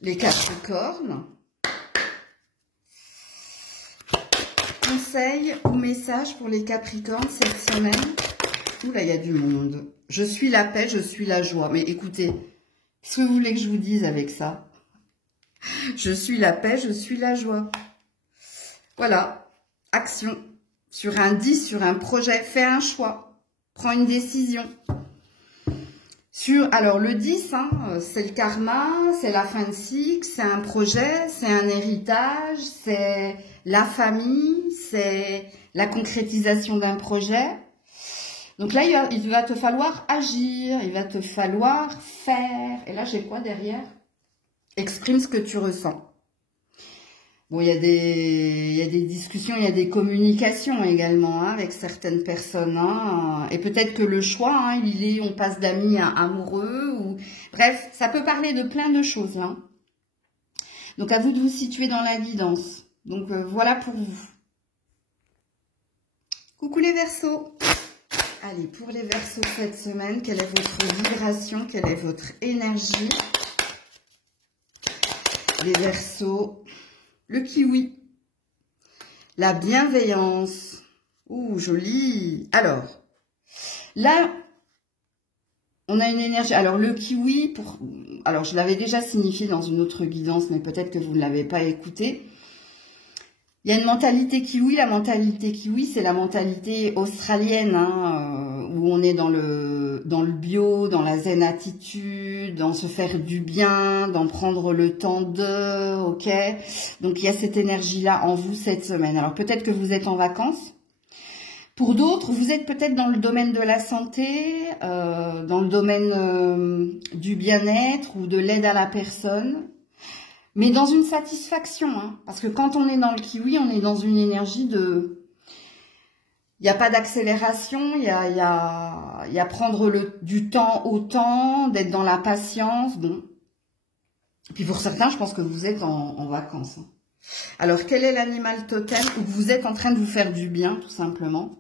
les Capricornes. Conseils ou messages pour les Capricornes cette semaine? Ouh là, il y a du monde. Je suis la paix, je suis la joie. Mais écoutez, qu'est-ce que vous voulez que je vous dise avec ça? Je suis la paix, je suis la joie. Voilà. Action. Sur un 10, sur un projet, fais un choix. Prends une décision. Alors le 10, hein, c'est le karma, c'est la fin de cycle, c'est un projet, c'est un héritage, c'est la famille, c'est la concrétisation d'un projet. Donc là, il va te falloir agir, il va te falloir faire. Et là, j'ai quoi derrière? Exprime ce que tu ressens. Bon, il y a des discussions, il y a des communications également hein, avec certaines personnes. Hein, et peut-être que le choix, hein, on passe d'amis à amoureux. Ou bref, ça peut parler de plein de choses. Là. Donc, à vous de vous situer dans la guidance. Donc, voilà pour vous. Coucou les Verseaux. Allez, pour les Verseaux cette semaine, quelle est votre vibration, quelle est votre énergie? Les Verseaux, le kiwi, la bienveillance. Ouh, joli. Alors, là, on a une énergie. Alors, le kiwi, alors je l'avais déjà signifié dans une autre guidance, mais peut-être que vous ne l'avez pas écouté. Il y a une mentalité kiwi. La mentalité kiwi, c'est la mentalité australienne, hein, où on est dans le bio, dans la zen attitude, dans se faire du bien, dans prendre le temps de, ok. Donc il y a cette énergie-là en vous cette semaine. Alors peut-être que vous êtes en vacances. Pour d'autres, vous êtes peut-être dans le domaine de la santé, dans le domaine du bien-être ou de l'aide à la personne. Mais dans une satisfaction, hein, parce que quand on est dans le kiwi, on est dans une énergie de... Il n'y a pas d'accélération, il y a prendre du temps au temps, d'être dans la patience. Bon. Et puis pour certains, je pense que vous êtes en vacances. Hein. Alors, quel est l'animal totem où vous êtes en train de vous faire du bien, tout simplement?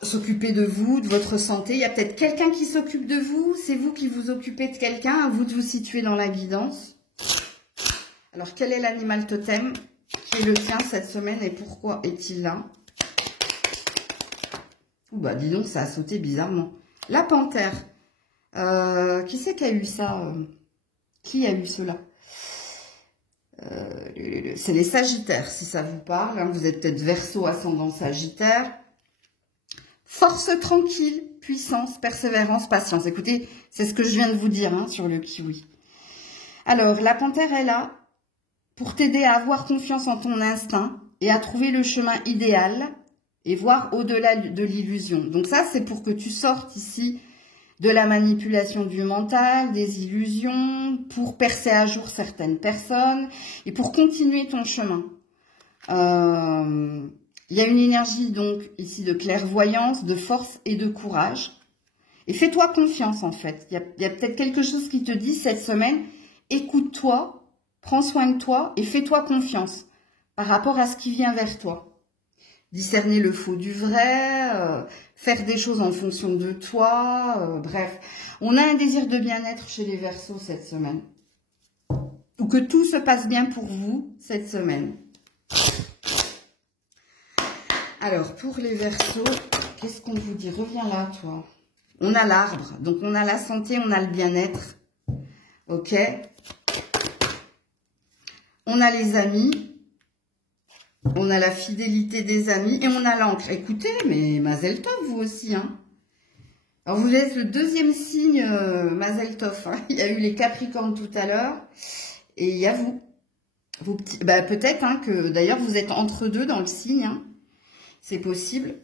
S'occuper de vous, de votre santé. Il y a peut-être quelqu'un qui s'occupe de vous, c'est vous qui vous occupez de quelqu'un, à vous de vous situer dans la guidance. Alors, quel est l'animal totem qui est le tien cette semaine et pourquoi est-il là? Ouh, bah, dis donc, ça a sauté bizarrement. La panthère. Qui c'est qui a eu ça? Qui a eu cela? C'est les Sagittaires, si ça vous parle. Hein. Vous êtes peut-être Verseau, ascendant Sagittaire. Force tranquille. puissance, persévérance, patience. Écoutez, c'est ce que je viens de vous dire hein, sur le kiwi. Alors, la panthère est là pour t'aider à avoir confiance en ton instinct et à trouver le chemin idéal et voir au-delà de l'illusion. Donc ça, c'est pour que tu sortes ici de la manipulation du mental, des illusions, pour percer à jour certaines personnes et pour continuer ton chemin. Il y a une énergie donc ici de clairvoyance, de force et de courage. Et fais-toi confiance en fait. Il y a peut-être quelque chose qui te dit cette semaine, écoute-toi, prends soin de toi et fais-toi confiance par rapport à ce qui vient vers toi. Discerner le faux du vrai, faire des choses en fonction de toi, bref. On a un désir de bien-être chez les Verseaux cette semaine. Ou que tout se passe bien pour vous cette semaine. Alors, pour les Verseaux, qu'est-ce qu'on vous dit? Reviens là, toi. On a l'arbre, donc on a la santé, on a le bien-être. Ok. On a les amis. On a la fidélité des amis et on a l'encre. Écoutez, mais Mazel Tov, vous aussi. Hein. Alors, vous êtes le deuxième signe Mazel Tov. Hein. Il y a eu les Capricornes tout à l'heure. Et il y a vous. Vos petits... Bah, peut-être hein, que d'ailleurs vous êtes entre deux dans le signe. Hein. C'est possible.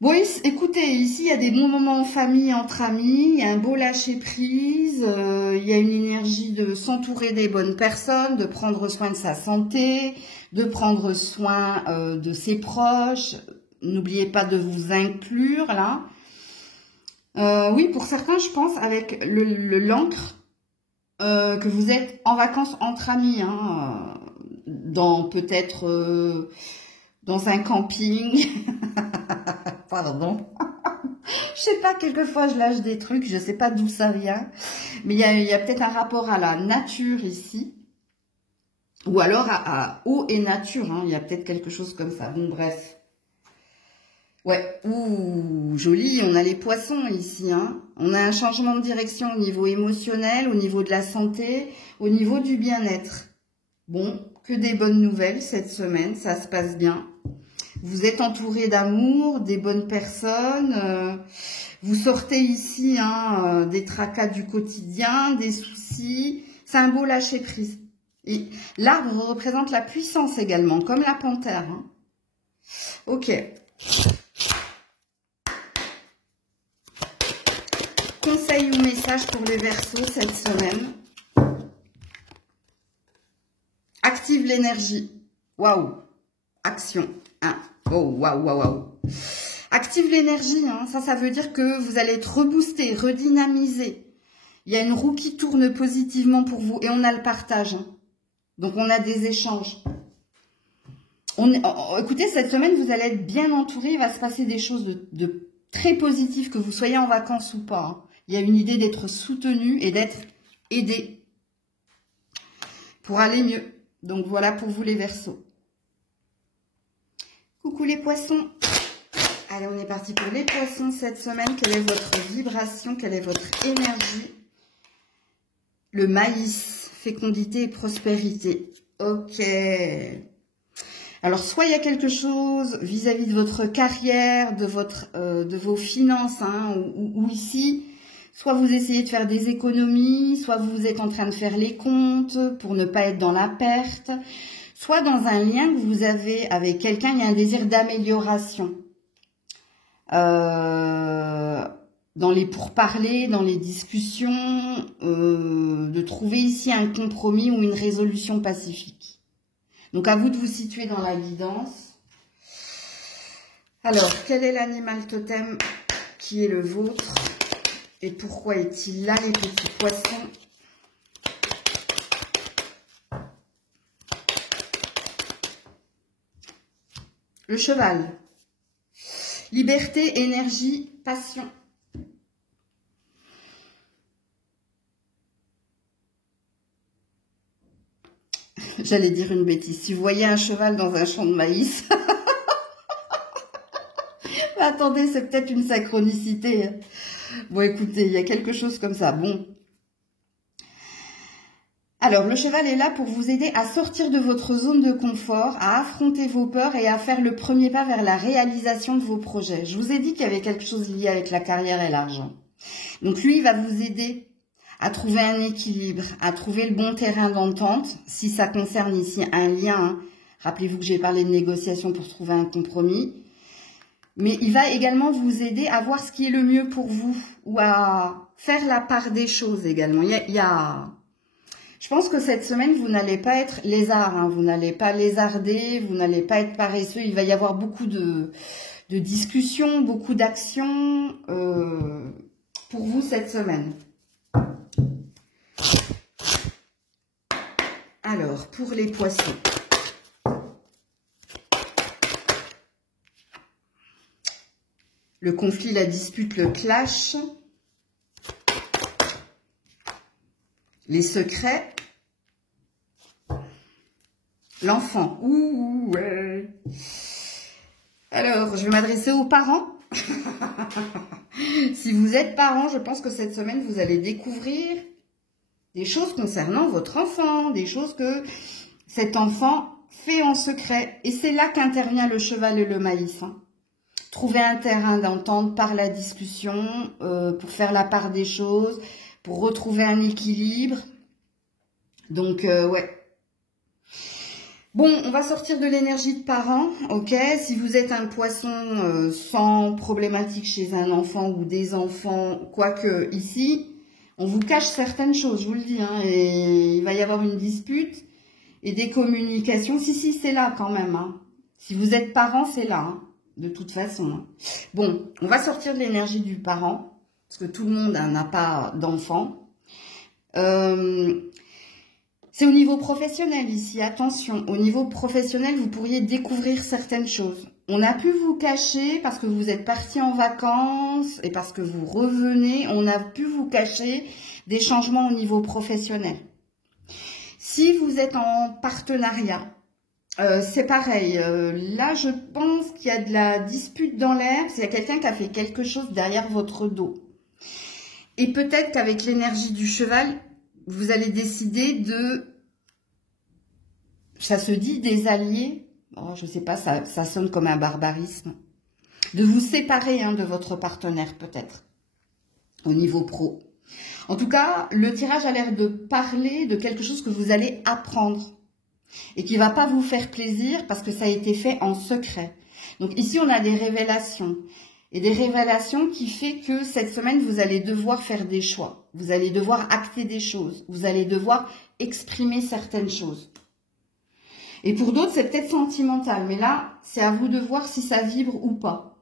Bon, écoutez, ici, il y a des bons moments en famille, entre amis. Il y a un beau lâcher-prise. Il y a une énergie de s'entourer des bonnes personnes, de prendre soin de sa santé, de prendre soin de ses proches. N'oubliez pas de vous inclure, là. Oui, pour certains, je pense, avec l'encre, que vous êtes en vacances entre amis, hein, dans peut-être dans un camping. Pardon. Je sais pas, quelquefois je lâche des trucs, je sais pas d'où ça vient. Mais il y a peut-être un rapport à la nature ici. Ou alors à eau et nature, hein. Il y a peut-être quelque chose comme ça. Bon, bref. Ouais, ouh, joli, on a les poissons ici. Hein. On a un changement de direction au niveau émotionnel, au niveau de la santé, au niveau du bien-être. Bon, que des bonnes nouvelles cette semaine, ça se passe bien. Vous êtes entouré d'amour, des bonnes personnes. Vous sortez ici hein, des tracas du quotidien, des soucis. C'est un beau lâcher-prise. Et l'arbre représente la puissance également, comme la panthère. Hein. Ok. Conseil ou message pour les Verseaux cette semaine. Active l'énergie. Waouh. Action. Hein. Oh, waouh, waouh, waouh. Active l'énergie, hein. Ça veut dire que vous allez être reboosté, redynamisé. Il y a une roue qui tourne positivement pour vous et on a le partage. Hein. Donc, on a des échanges. Écoutez, cette semaine, vous allez être bien entouré. Il va se passer des choses de très positives, que vous soyez en vacances ou pas. Hein. Il y a une idée d'être soutenu et d'être aidé pour aller mieux. Donc, voilà pour vous les Verseaux. Coucou les poissons. Allez, on est parti pour les poissons cette semaine. Quelle est votre vibration? Quelle est votre énergie? Le maïs, fécondité et prospérité. Ok. Alors, soit il y a quelque chose vis-à-vis de votre carrière, de vos finances, hein, ou ici, soit vous essayez de faire des économies, soit vous êtes en train de faire les comptes pour ne pas être dans la perte. Soit dans un lien que vous avez avec quelqu'un, il y a un désir d'amélioration. Dans les pourparlers, dans les discussions, de trouver ici un compromis ou une résolution pacifique. Donc à vous de vous situer dans la guidance. Alors, quel est l'animal totem qui est le vôtre? Et pourquoi est-il là, les petits poissons? Le cheval. Liberté, énergie, passion. J'allais dire une bêtise. Si vous voyez un cheval dans un champ de maïs... Attendez, c'est peut-être une synchronicité. Bon, écoutez, il y a quelque chose comme ça. Bon. Alors, le cheval est là pour vous aider à sortir de votre zone de confort, à affronter vos peurs et à faire le premier pas vers la réalisation de vos projets. Je vous ai dit qu'il y avait quelque chose lié avec la carrière et l'argent. Donc, lui, il va vous aider à trouver un équilibre, à trouver le bon terrain d'entente, si ça concerne ici un lien. Hein. Rappelez-vous que j'ai parlé de négociation pour trouver un compromis. Mais il va également vous aider à voir ce qui est le mieux pour vous ou à faire la part des choses également. Je pense que cette semaine, vous n'allez pas être lézard, hein, vous n'allez pas lézarder, vous n'allez pas être paresseux. Il va y avoir beaucoup de discussions, beaucoup d'actions pour vous cette semaine. Alors, pour les poissons. Le conflit, la dispute, le clash. Les secrets. L'enfant. Ouh, ouais. Alors, je vais m'adresser aux parents. Si vous êtes parent, je pense que cette semaine, vous allez découvrir des choses concernant votre enfant, des choses que cet enfant fait en secret. Et c'est là qu'intervient le cheval et le maïs. Hein. Trouver un terrain d'entente par la discussion, pour faire la part des choses, pour retrouver un équilibre. Donc, ouais. Bon, on va sortir de l'énergie de parents, ok? Si vous êtes un poisson sans problématique chez un enfant ou des enfants, quoique ici, on vous cache certaines choses, je vous le dis, hein, et il va y avoir une dispute et des communications. Si, c'est là quand même. Hein. Si vous êtes parent, c'est là, hein, de toute façon. Hein. Bon, on va sortir de l'énergie du parent, parce que tout le monde n'a pas d'enfant. C'est au niveau professionnel ici, attention. Au niveau professionnel, vous pourriez découvrir certaines choses. On a pu vous cacher parce que vous êtes parti en vacances et parce que vous revenez. On a pu vous cacher des changements au niveau professionnel. Si vous êtes en partenariat, c'est pareil. Là, je pense qu'il y a de la dispute dans l'air. Il y a quelqu'un qui a fait quelque chose derrière votre dos. Et peut-être qu'avec l'énergie du cheval, vous allez décider de... Ça se dit des alliés. Oh, je sais pas, ça sonne comme un barbarisme. De vous séparer hein, de votre partenaire peut-être. Au niveau pro. En tout cas, le tirage a l'air de parler de quelque chose que vous allez apprendre. Et qui ne va pas vous faire plaisir parce que ça a été fait en secret. Donc ici, on a des révélations. Et des révélations qui fait que cette semaine, vous allez devoir faire des choix. Vous allez devoir acter des choses. Vous allez devoir exprimer certaines choses. Et pour d'autres, c'est peut-être sentimental. Mais là, c'est à vous de voir si ça vibre ou pas.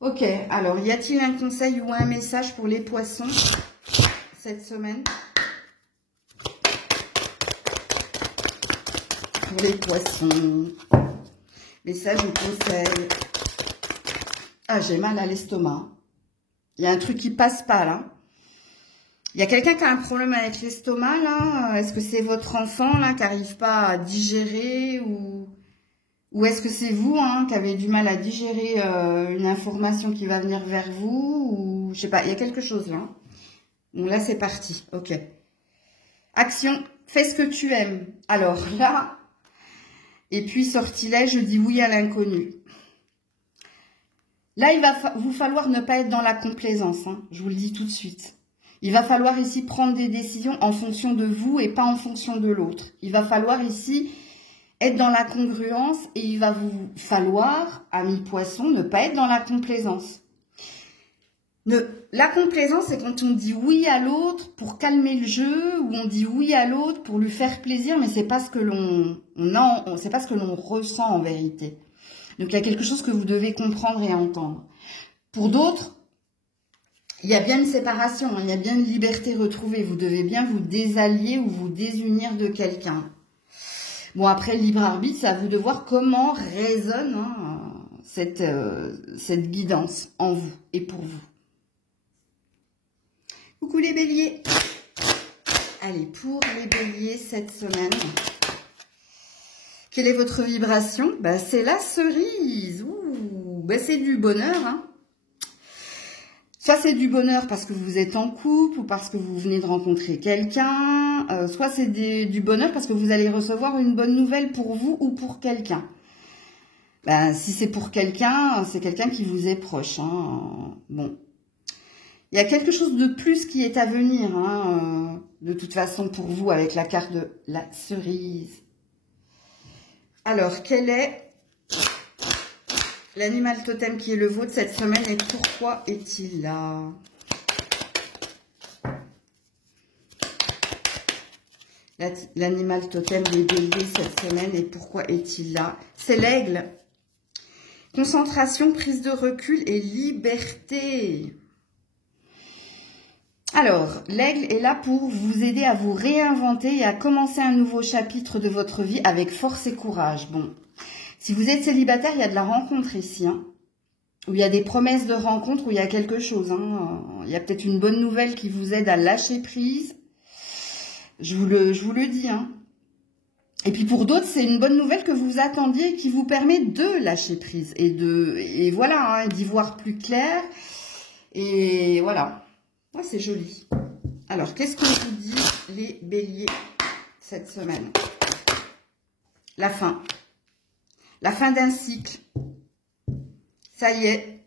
Ok, alors, y a-t-il un conseil ou un message pour les poissons cette semaine? Pour les poissons. Message ou conseil. Ah, j'ai mal à l'estomac. Il y a un truc qui passe pas, là. Il y a quelqu'un qui a un problème avec l'estomac, là. Est-ce que c'est votre enfant, là, qui n'arrive pas à digérer ou est-ce que c'est vous, hein, qui avez du mal à digérer une information qui va venir vers vous ou je sais pas, il y a quelque chose, là. Donc là, c'est parti. Ok. Action. Fais ce que tu aimes. Alors, là... Et puis, sortilège, je dis oui à l'inconnu. Là, il va vous falloir ne pas être dans la complaisance, hein, je vous le dis tout de suite. Il va falloir ici prendre des décisions en fonction de vous et pas en fonction de l'autre. Il va falloir ici être dans la congruence et il va vous falloir, amis poissons, ne pas être dans la complaisance. La complaisance, c'est quand on dit oui à l'autre pour calmer le jeu ou on dit oui à l'autre pour lui faire plaisir, mais c'est pas ce que c'est pas ce que l'on ressent en vérité. Donc, il y a quelque chose que vous devez comprendre et entendre. Pour d'autres, il y a bien une séparation, hein, il y a bien une liberté retrouvée. Vous devez bien vous désallier ou vous désunir de quelqu'un. Bon, après, libre arbitre, c'est à vous de voir comment résonne hein, cette guidance en vous et pour vous. Coucou les béliers. Allez, pour les béliers cette semaine... Quelle est votre vibration? Bah, c'est la cerise. Ouh, bah, c'est du bonheur. Hein. Soit c'est du bonheur parce que vous êtes en couple ou parce que vous venez de rencontrer quelqu'un. soit c'est du bonheur parce que vous allez recevoir une bonne nouvelle pour vous ou pour quelqu'un. Ben, si c'est pour quelqu'un, c'est quelqu'un qui vous est proche. Hein. Bon. Il y a quelque chose de plus qui est à venir, hein, de toute façon pour vous, avec la carte de la cerise. Alors, quel est l'animal totem qui est le vôtre cette semaine et pourquoi est-il là? L'animal totem des béliers cette semaine et pourquoi est-il là? C'est l'aigle. Concentration, prise de recul et liberté. Alors, l'aigle est là pour vous aider à vous réinventer et à commencer un nouveau chapitre de votre vie avec force et courage. Bon, si vous êtes célibataire, il y a de la rencontre ici, hein, où il y a des promesses de rencontre, où il y a quelque chose. Hein, il y a peut-être une bonne nouvelle qui vous aide à lâcher prise. Je vous le dis. Hein. Et puis pour d'autres, c'est une bonne nouvelle que vous attendiez et qui vous permet de lâcher prise et voilà, hein, d'y voir plus clair. Et voilà. Ouais, c'est joli. Alors, qu'est-ce qu'on vous dit, les béliers, cette semaine? La fin. La fin d'un cycle. Ça y est.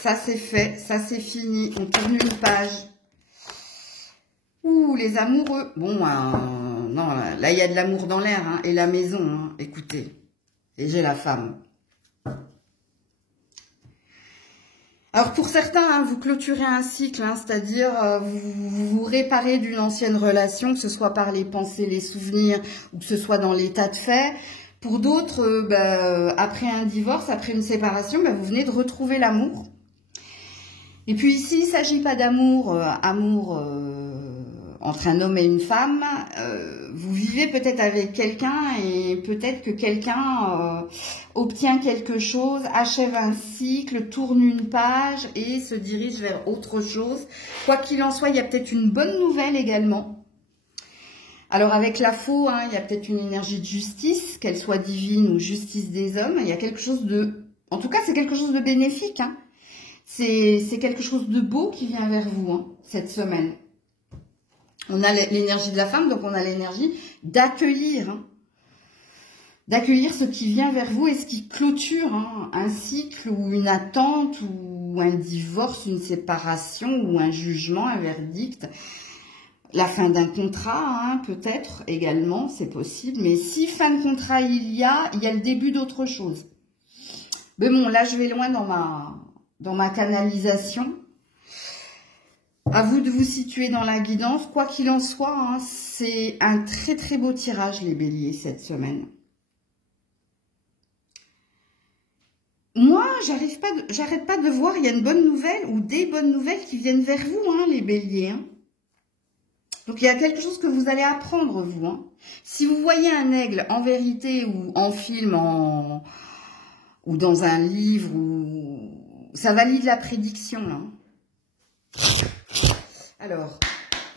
Ça, c'est fait. Ça, c'est fini. On tourne une page. Ouh, les amoureux. Bon, non, là, il y a de l'amour dans l'air. Hein, et la maison, hein, écoutez. Et j'ai la femme. Alors pour certains, hein, vous clôturez un cycle, hein, c'est-à-dire vous réparez d'une ancienne relation, que ce soit par les pensées, les souvenirs, ou que ce soit dans l'état de fait. Pour d'autres, après un divorce, après une séparation, vous venez de retrouver l'amour. Et puis ici, il ne s'agit pas d'amour, entre un homme et une femme. Vous vivez peut-être avec quelqu'un et peut-être que quelqu'un obtient quelque chose, achève un cycle, tourne une page et se dirige vers autre chose. Quoi qu'il en soit, il y a peut-être une bonne nouvelle également. Alors avec la faux, hein, il y a peut-être une énergie de justice, qu'elle soit divine ou justice des hommes. Il y a quelque chose de... En tout cas, c'est quelque chose de bénéfique. Hein. C'est quelque chose de beau qui vient vers vous hein, cette semaine. On a l'énergie de la femme, donc on a l'énergie d'accueillir. Hein. D'accueillir ce qui vient vers vous et ce qui clôture hein, un cycle ou une attente ou un divorce, une séparation ou un jugement, un verdict. La fin d'un contrat, hein, peut-être également, c'est possible. Mais si fin de contrat il y a le début d'autre chose. Mais bon, là je vais loin dans ma canalisation. À vous de vous situer dans la guidance. Quoi qu'il en soit, hein, c'est un très très beau tirage les béliers cette semaine. Moi, j'arrête pas de voir, il y a une bonne nouvelle ou des bonnes nouvelles qui viennent vers vous, hein, les béliers. Hein. Donc il y a quelque chose que vous allez apprendre, vous. Hein. Si vous voyez un aigle en vérité ou en film ou dans un livre, ça valide la prédiction. Là. Alors,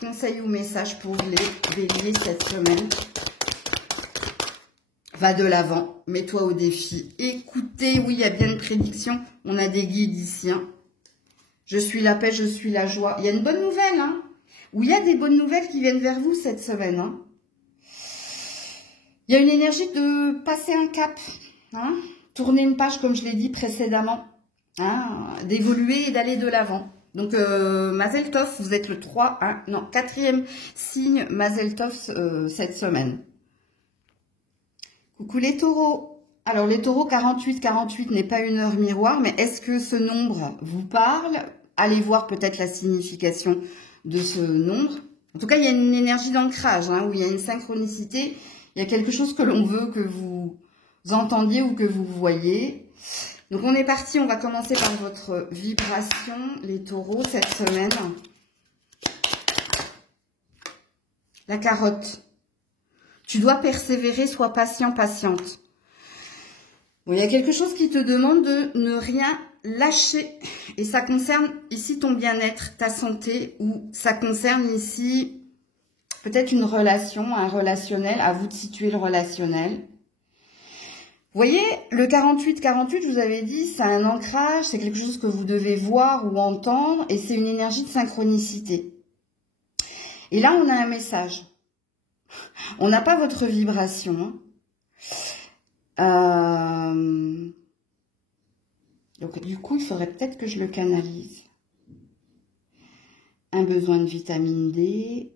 conseil ou message pour les béliers cette semaine. Va de l'avant, mets-toi au défi. Écoutez, oui, il y a bien une prédiction. On a des guides ici. Hein. Je suis la paix, je suis la joie. Il y a une bonne nouvelle, hein. Ou il y a des bonnes nouvelles qui viennent vers vous cette semaine. Hein. Il y a une énergie de passer un cap. Hein. Tourner une page, comme je l'ai dit précédemment. Hein. D'évoluer et d'aller de l'avant. Donc, Mazel Tov, vous êtes le 3, hein, non, 4e signe Mazel Tov cette semaine. Coucou les taureaux. Alors, les taureaux, 48 n'est pas une heure miroir, mais est-ce que ce nombre vous parle? Allez voir peut-être la signification de ce nombre. En tout cas, il y a une énergie d'ancrage, hein, où il y a une synchronicité. Il y a quelque chose que l'on veut que vous entendiez ou que vous voyez. Donc, on est parti. On va commencer par votre vibration, les taureaux, cette semaine. La carotte. Tu dois persévérer, sois patient, patiente. Bon, il y a quelque chose qui te demande de ne rien lâcher. Et ça concerne ici ton bien-être, ta santé, ou ça concerne ici peut-être une relation, un relationnel. À vous de situer le relationnel. Vous voyez, le 48, je vous avais dit, c'est un ancrage, c'est quelque chose que vous devez voir ou entendre, et c'est une énergie de synchronicité. Et là, on a un message. On n'a pas votre vibration. Donc, du coup, il faudrait peut-être que je le canalise. Un besoin de vitamine D.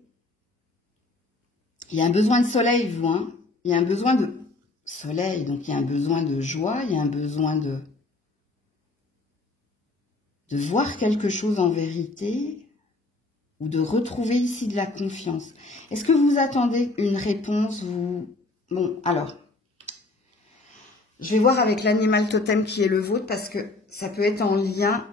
Il y a un besoin de soleil, vous, hein. Il y a un besoin de soleil, donc il y a un besoin de joie, il y a un besoin de voir quelque chose en vérité, ou de retrouver ici de la confiance. Est-ce que vous attendez une réponse, vous? Bon, alors, je vais voir avec l'animal totem qui est le vôtre, parce que ça peut être en lien.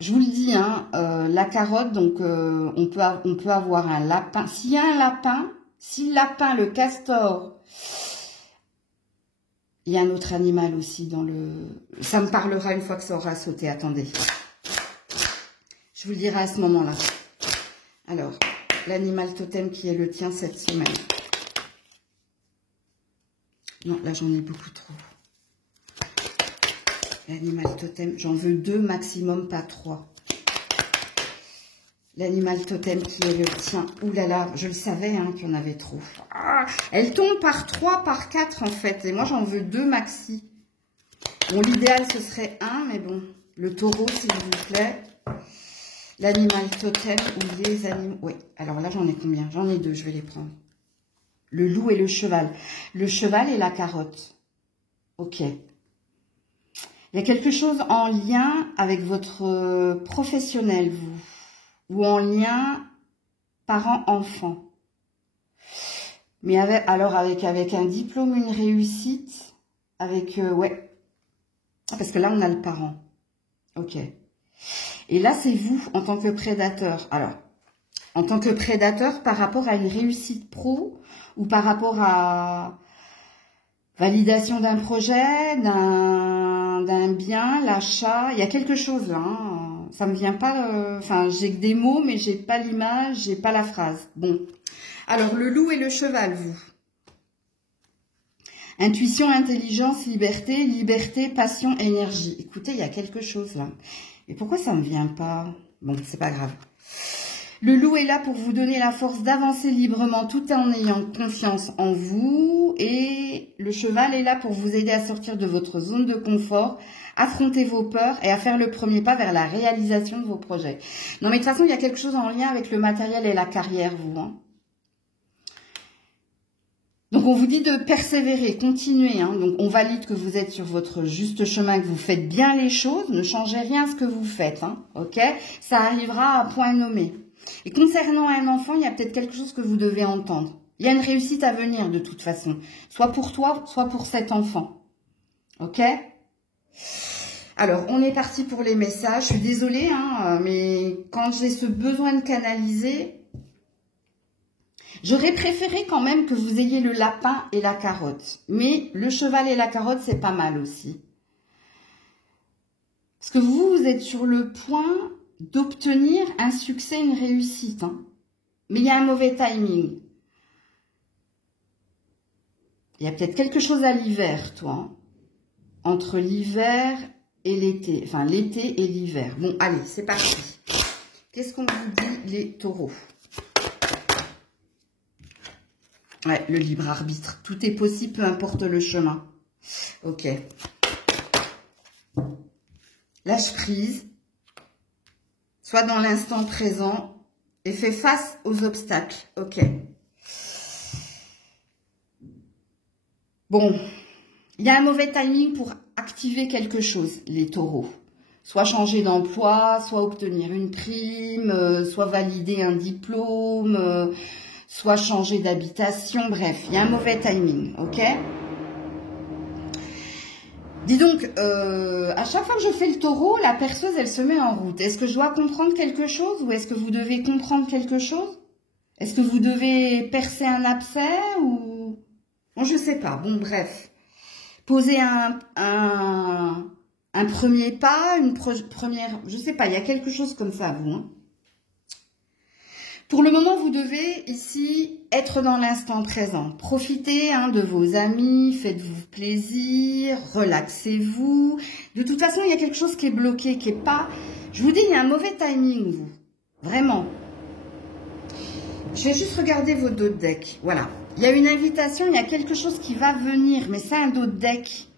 Je vous le dis, hein, la carotte, donc on peut avoir un lapin. S'il y a un lapin, si le lapin, le castor, il y a un autre animal aussi dans le... Ça me parlera une fois que ça aura sauté. Attendez. Je vous le dirai à ce moment-là. Alors, l'animal totem qui est le tien cette semaine. Non, là j'en ai beaucoup trop. L'animal totem, j'en veux 2 maximum, pas 3. L'animal totem qui est le tien. Ouh là là, je le savais hein, qu'il y en avait trop. Ah, elle tombe par 3, par 4 en fait. Et moi j'en veux 2 maxi. Bon, l'idéal ce serait 1, mais bon. Le taureau s'il vous plaît. L'animal totem ou les animaux. Oui, alors là j'en ai combien? J'en ai 2, je vais les prendre. Le loup et le cheval. Le cheval et la carotte. Ok. Il y a quelque chose en lien avec votre professionnel, vous. Ou en lien parent-enfant. Mais avec un diplôme, une réussite, avec, ouais. Parce que là, on a le parent. Ok. Et là, c'est vous, en tant que prédateur. Alors, en tant que prédateur, par rapport à une réussite pro, ou par rapport à validation d'un projet, d'un bien, l'achat, il y a quelque chose là, hein. Ça me vient pas, enfin j'ai que des mots mais j'ai pas l'image, j'ai pas la phrase. Bon, alors le loup et le cheval, vous. Intuition, intelligence, liberté, liberté, passion, énergie. Écoutez, il y a quelque chose là. Et pourquoi ça me vient pas? Bon, c'est pas grave. Le loup est là pour vous donner la force d'avancer librement tout en ayant confiance en vous. Et le cheval est là pour vous aider à sortir de votre zone de confort, affronter vos peurs et à faire le premier pas vers la réalisation de vos projets. Non mais de toute façon, il y a quelque chose en lien avec le matériel et la carrière, vous. Hein. Donc on vous dit de persévérer, continuer. Hein. Donc on valide que vous êtes sur votre juste chemin, que vous faites bien les choses. Ne changez rien à ce que vous faites. Hein. Ok, ça arrivera à point nommé. Et concernant un enfant, il y a peut-être quelque chose que vous devez entendre. Il y a une réussite à venir de toute façon. Soit pour toi, soit pour cet enfant. Ok? Alors, on est parti pour les messages. Je suis désolée, hein, mais quand j'ai ce besoin de canaliser, j'aurais préféré quand même que vous ayez le lapin et la carotte. Mais le cheval et la carotte, c'est pas mal aussi. Parce que vous êtes sur le point d'obtenir un succès, une réussite. Hein. Mais il y a un mauvais timing. Il y a peut-être quelque chose à l'hiver, toi. Hein. Entre l'hiver et l'été. Enfin, l'été et l'hiver. Bon, allez, c'est parti. Qu'est-ce qu'on vous dit, les taureaux? Ouais, le libre arbitre. Tout est possible, peu importe le chemin. Ok. Lâche prise. Sois dans l'instant présent et fais face aux obstacles. Ok. Bon, il y a un mauvais timing pour activer quelque chose, les taureaux. Soit changer d'emploi, soit obtenir une prime, soit valider un diplôme, soit changer d'habitation. Bref, il y a un mauvais timing, ok ? Dis donc, à chaque fois que je fais le taureau, la perceuse, elle se met en route. Est-ce que je dois comprendre quelque chose ou est-ce que vous devez comprendre quelque chose? Est-ce que vous devez percer un abcès ou... Bon, je sais pas. Bon, bref. Poser un premier pas, une première... Je sais pas, il y a quelque chose comme ça, vous. Hein. Pour le moment, vous devez ici être dans l'instant présent. Profitez de vos amis, faites-vous plaisir, relaxez-vous. De toute façon, il y a quelque chose qui est bloqué, qui est pas... Je vous dis, il y a un mauvais timing, vous. Vraiment. Je vais juste regarder vos dos de deck. Voilà. Il y a une invitation, il y a quelque chose qui va venir, mais c'est un dos de deck.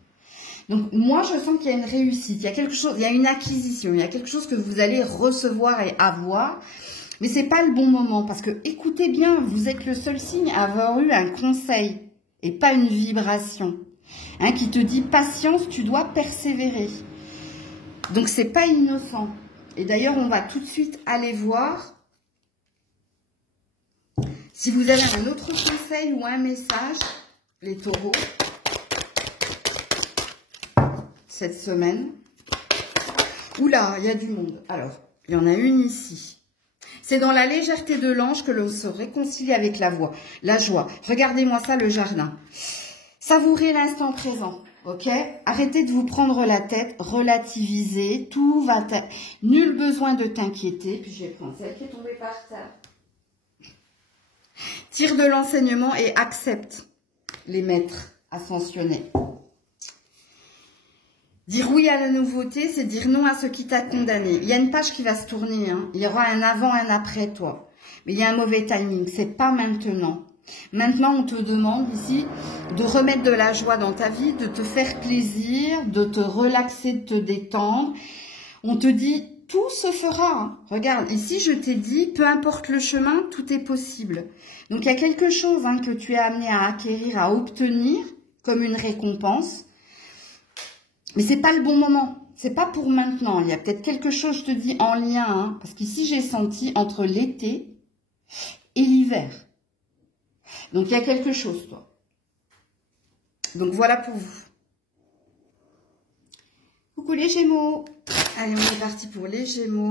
Donc, moi, je sens qu'il y a une réussite, il y a quelque chose, il y a une acquisition, il y a quelque chose que vous allez recevoir et avoir. Mais c'est pas le bon moment parce que, écoutez bien, vous êtes le seul signe à avoir eu un conseil et pas une vibration. Hein, qui te dit patience, tu dois persévérer. Donc, c'est pas innocent. Et d'ailleurs, on va tout de suite aller voir si vous avez un autre conseil ou un message, les taureaux, cette semaine. Oula, il y a du monde. Alors, il y en a une ici. C'est dans la légèreté de l'ange que l'on se réconcilie avec la joie. Regardez-moi ça, le jardin. Savourez l'instant présent, ok? Arrêtez de vous prendre la tête, relativisez, tout va... Nul besoin de t'inquiéter. Puis je vais prendre celle qui est tombée par terre. Tire de l'enseignement et accepte les maîtres ascensionnés. Dire oui à la nouveauté, c'est dire non à ce qui t'a condamné. Il y a une page qui va se tourner, hein. Il y aura un avant, un après toi. Mais il y a un mauvais timing, c'est pas maintenant. Maintenant, on te demande ici de remettre de la joie dans ta vie, de te faire plaisir, de te relaxer, de te détendre. On te dit, tout se fera. Hein. Regarde, ici, je t'ai dit, peu importe le chemin, tout est possible. Donc, il y a quelque chose hein, que tu es amené à acquérir, à obtenir comme une récompense. Mais c'est pas le bon moment. C'est pas pour maintenant. Il y a peut-être quelque chose, je te dis, en lien. Hein, parce qu'ici, j'ai senti entre l'été et l'hiver. Donc, il y a quelque chose, toi. Donc, voilà pour vous. Coucou les Gémeaux. Allez, on est parti pour les Gémeaux.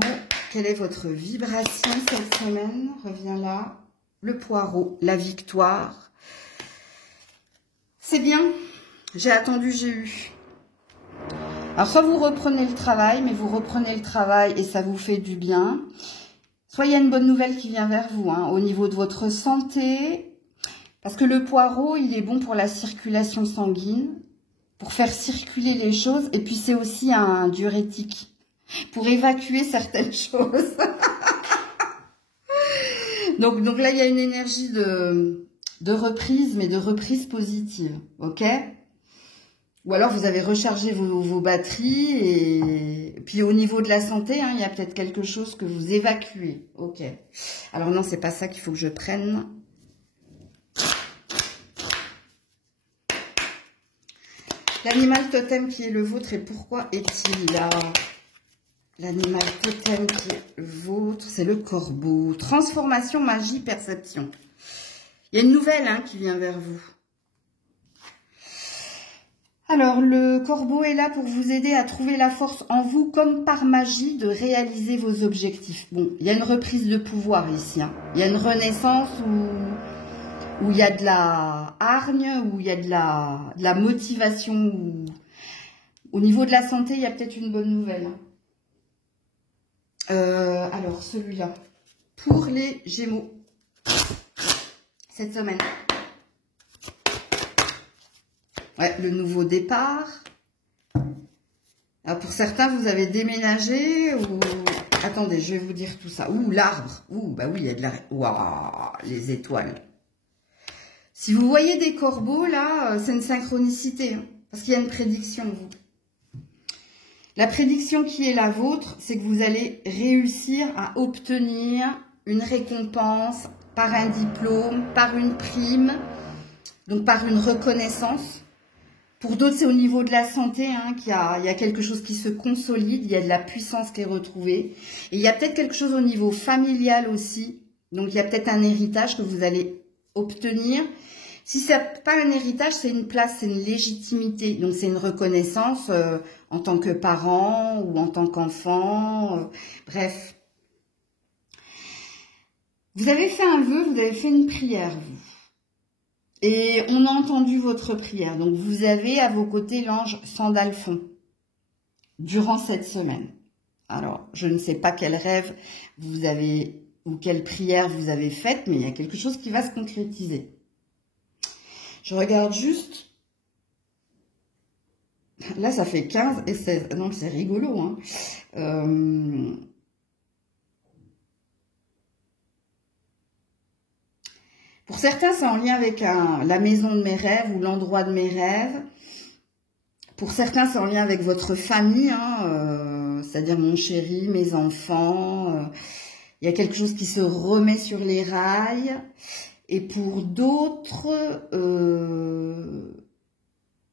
Quelle est votre vibration cette semaine? Reviens là. Le poireau, la victoire. C'est bien. J'ai attendu, j'ai eu. Alors, soit vous reprenez le travail, mais vous reprenez le travail et ça vous fait du bien. Soit il y a une bonne nouvelle qui vient vers vous, hein, au niveau de votre santé. Parce que le poireau, il est bon pour la circulation sanguine, pour faire circuler les choses. Et puis, c'est aussi un diurétique, pour évacuer certaines choses. donc là, il y a une énergie de reprise, mais de reprise positive, ok? Ou alors, vous avez rechargé vos batteries. Et puis, au niveau de la santé, hein, il y a peut-être quelque chose que vous évacuez, ok? Alors non, c'est pas ça qu'il faut que je prenne. L'animal totem qui est le vôtre et pourquoi est-il là? L'animal totem qui est le vôtre, c'est le corbeau. Transformation, magie, perception. Il y a une nouvelle hein, qui vient vers vous. Alors, le corbeau est là pour vous aider à trouver la force en vous, comme par magie, de réaliser vos objectifs. Bon, il y a une reprise de pouvoir ici. Hein. Il y a une renaissance où il y a de la hargne, où il y a de la motivation. Où... Au niveau de la santé, il y a peut-être une bonne nouvelle. Alors, celui-là. Pour les Gémeaux. Cette semaine. Ouais, le nouveau départ. Alors, pour certains, vous avez déménagé ou... Attendez, je vais vous dire tout ça. Ouh, l'arbre. Ouh, bah oui, il y a de la... Waouh, les étoiles. Si vous voyez des corbeaux, là, c'est une synchronicité. Hein, parce qu'il y a une prédiction, vous. La prédiction qui est la vôtre, c'est que vous allez réussir à obtenir une récompense par un diplôme, par une prime, donc par une reconnaissance. Pour d'autres, c'est au niveau de la santé hein, qu'il y a quelque chose qui se consolide, il y a de la puissance qui est retrouvée. Et il y a peut-être quelque chose au niveau familial aussi. Donc, il y a peut-être un héritage que vous allez obtenir. Si ce n'est pas un héritage, c'est une place, c'est une légitimité. Donc, c'est une reconnaissance en tant que parent ou en tant qu'enfant. Bref. Vous avez fait un vœu, vous avez fait une prière, vous. Et on a entendu votre prière. Donc, vous avez à vos côtés l'ange Sandalphon durant cette semaine. Alors, je ne sais pas quel rêve vous avez ou quelle prière vous avez faite, mais il y a quelque chose qui va se concrétiser. Je regarde juste. Là, ça fait 15 et 16. Donc, c'est rigolo. Hein. Pour certains, c'est en lien avec la maison de mes rêves ou l'endroit de mes rêves. Pour certains, c'est en lien avec votre famille, hein, c'est-à-dire mon chéri, mes enfants. Il y a quelque chose qui se remet sur les rails. Et pour d'autres,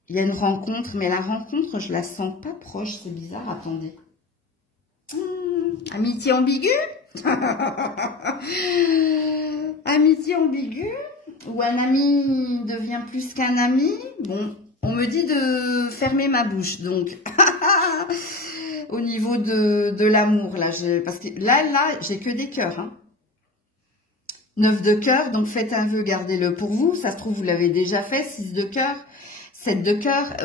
il y a une rencontre, mais la rencontre, je la sens pas proche, c'est bizarre, attendez. Amitié ambiguë. Amitié ambiguë, ou un ami devient plus qu'un ami. Bon, on me dit de fermer ma bouche, donc au niveau de l'amour, là, parce que là, j'ai que des cœurs, hein. 9 de cœur, donc faites un vœu, gardez-le pour vous. Ça se trouve, vous l'avez déjà fait. 6 de cœur, 7 de cœur.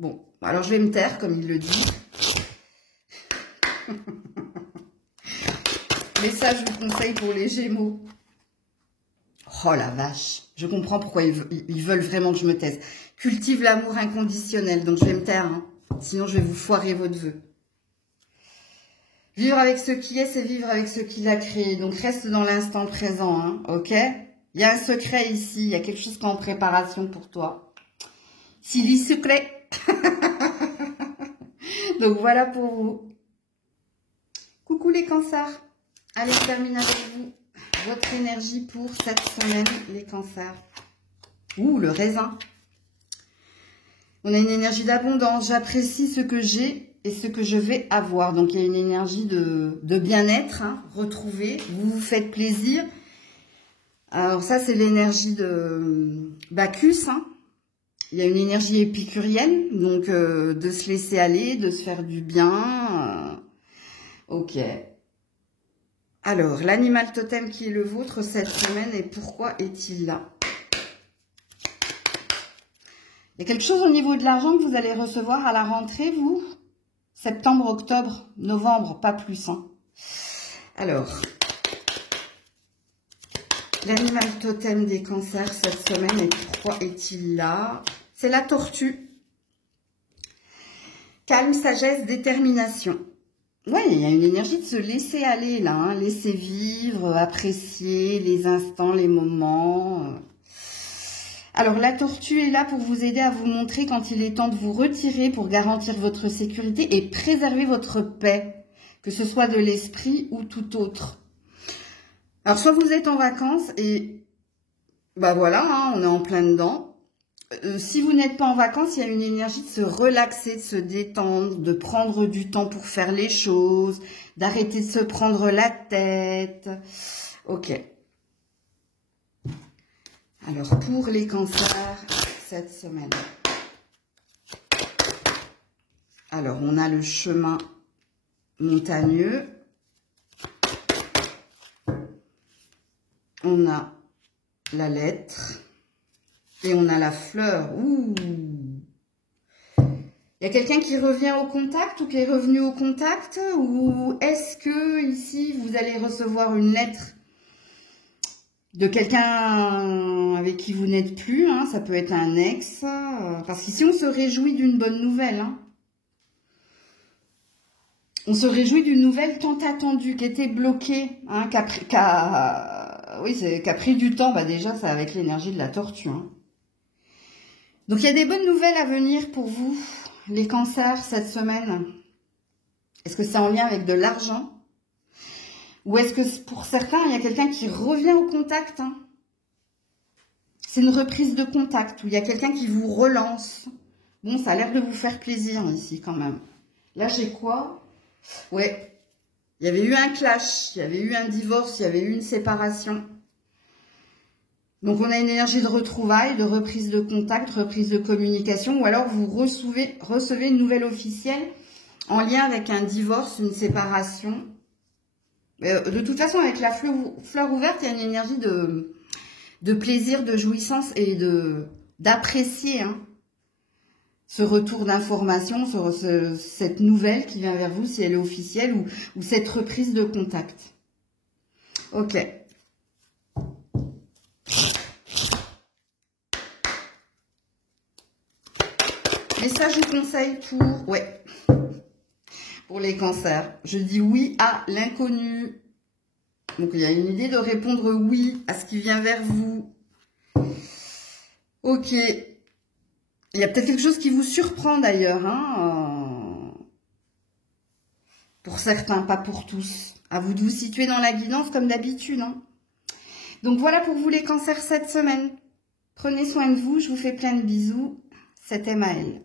Bon, alors je vais me taire, comme il le dit. Message ou conseil pour les Gémeaux. Oh la vache, je comprends pourquoi ils veulent vraiment que je me taise. Cultive l'amour inconditionnel, donc je vais me taire, hein. Sinon je vais vous foirer votre vœu. Vivre avec ce qui est, c'est vivre avec ce qu'il a créé. Donc reste dans l'instant présent, hein, ok? Il y a un secret ici, il y a quelque chose qui est en préparation pour toi. S'il dit secret. Donc voilà pour vous. Coucou les cancers. Allez, je termine avec vous. Votre énergie pour cette semaine, les cancers. Ouh, le raisin. On a une énergie d'abondance. J'apprécie ce que j'ai et ce que je vais avoir. Donc, il y a une énergie de bien-être, hein, retrouvée. Vous vous faites plaisir. Alors, ça, c'est l'énergie de Bacchus, hein. Il y a une énergie épicurienne, donc de se laisser aller, de se faire du bien. Ok. Alors, l'animal totem qui est le vôtre cette semaine et pourquoi est-il là? Il y a quelque chose au niveau de l'argent que vous allez recevoir à la rentrée, vous? Septembre, octobre, novembre, pas plus, hein. Alors, l'animal totem des cancers cette semaine et pourquoi est-il là? C'est la tortue. Calme, sagesse, détermination. Ouais, il y a une énergie de se laisser aller là, hein, laisser vivre, apprécier les instants, les moments. Alors, la tortue est là pour vous aider à vous montrer quand il est temps de vous retirer pour garantir votre sécurité et préserver votre paix, que ce soit de l'esprit ou tout autre. Alors, soit vous êtes en vacances et, bah voilà, hein, on est en plein dedans. Si vous n'êtes pas en vacances, il y a une énergie de se relaxer, de se détendre, de prendre du temps pour faire les choses, d'arrêter de se prendre la tête. Ok. Alors, pour les cancers, cette semaine. Alors, on a le chemin montagneux. On a la lettre. Et on a la fleur. Ouh. Il y a quelqu'un qui revient au contact ou qui est revenu au contact? Ou est-ce que ici, vous allez recevoir une lettre de quelqu'un avec qui vous n'êtes plus, hein? Ça peut être un ex. Parce qu'ici, on se réjouit d'une bonne nouvelle, hein. On se réjouit d'une nouvelle tant attendue, qui était bloquée, hein, qui a pris du temps. Bah déjà, c'est avec l'énergie de la tortue, hein. Donc, il y a des bonnes nouvelles à venir pour vous, les cancers, cette semaine. Est-ce que c'est en lien avec de l'argent? Ou est-ce que pour certains, il y a quelqu'un qui revient au contact, hein? C'est une reprise de contact, où il y a quelqu'un qui vous relance. Bon, ça a l'air de vous faire plaisir ici, quand même. Là, j'ai quoi? Ouais, il y avait eu un clash, il y avait eu un divorce, il y avait eu une séparation. Donc, on a une énergie de retrouvailles, de reprise de contact, reprise de communication, ou alors vous recevez une nouvelle officielle en lien avec un divorce, une séparation. De toute façon, avec la fleur ouverte, il y a une énergie de plaisir, de jouissance et d'apprécier, hein, ce retour d'information, cette nouvelle qui vient vers vous, si elle est officielle, ou cette reprise de contact. Ok. Message ou conseil pour les cancers. Je dis oui à l'inconnu. Donc, il y a une idée de répondre oui à ce qui vient vers vous. Ok. Il y a peut-être quelque chose qui vous surprend d'ailleurs, hein, pour certains, pas pour tous. À vous de vous situer dans la guidance comme d'habitude. Hein. Donc voilà pour vous les cancers cette semaine. Prenez soin de vous, je vous fais plein de bisous. C'était Maëlle.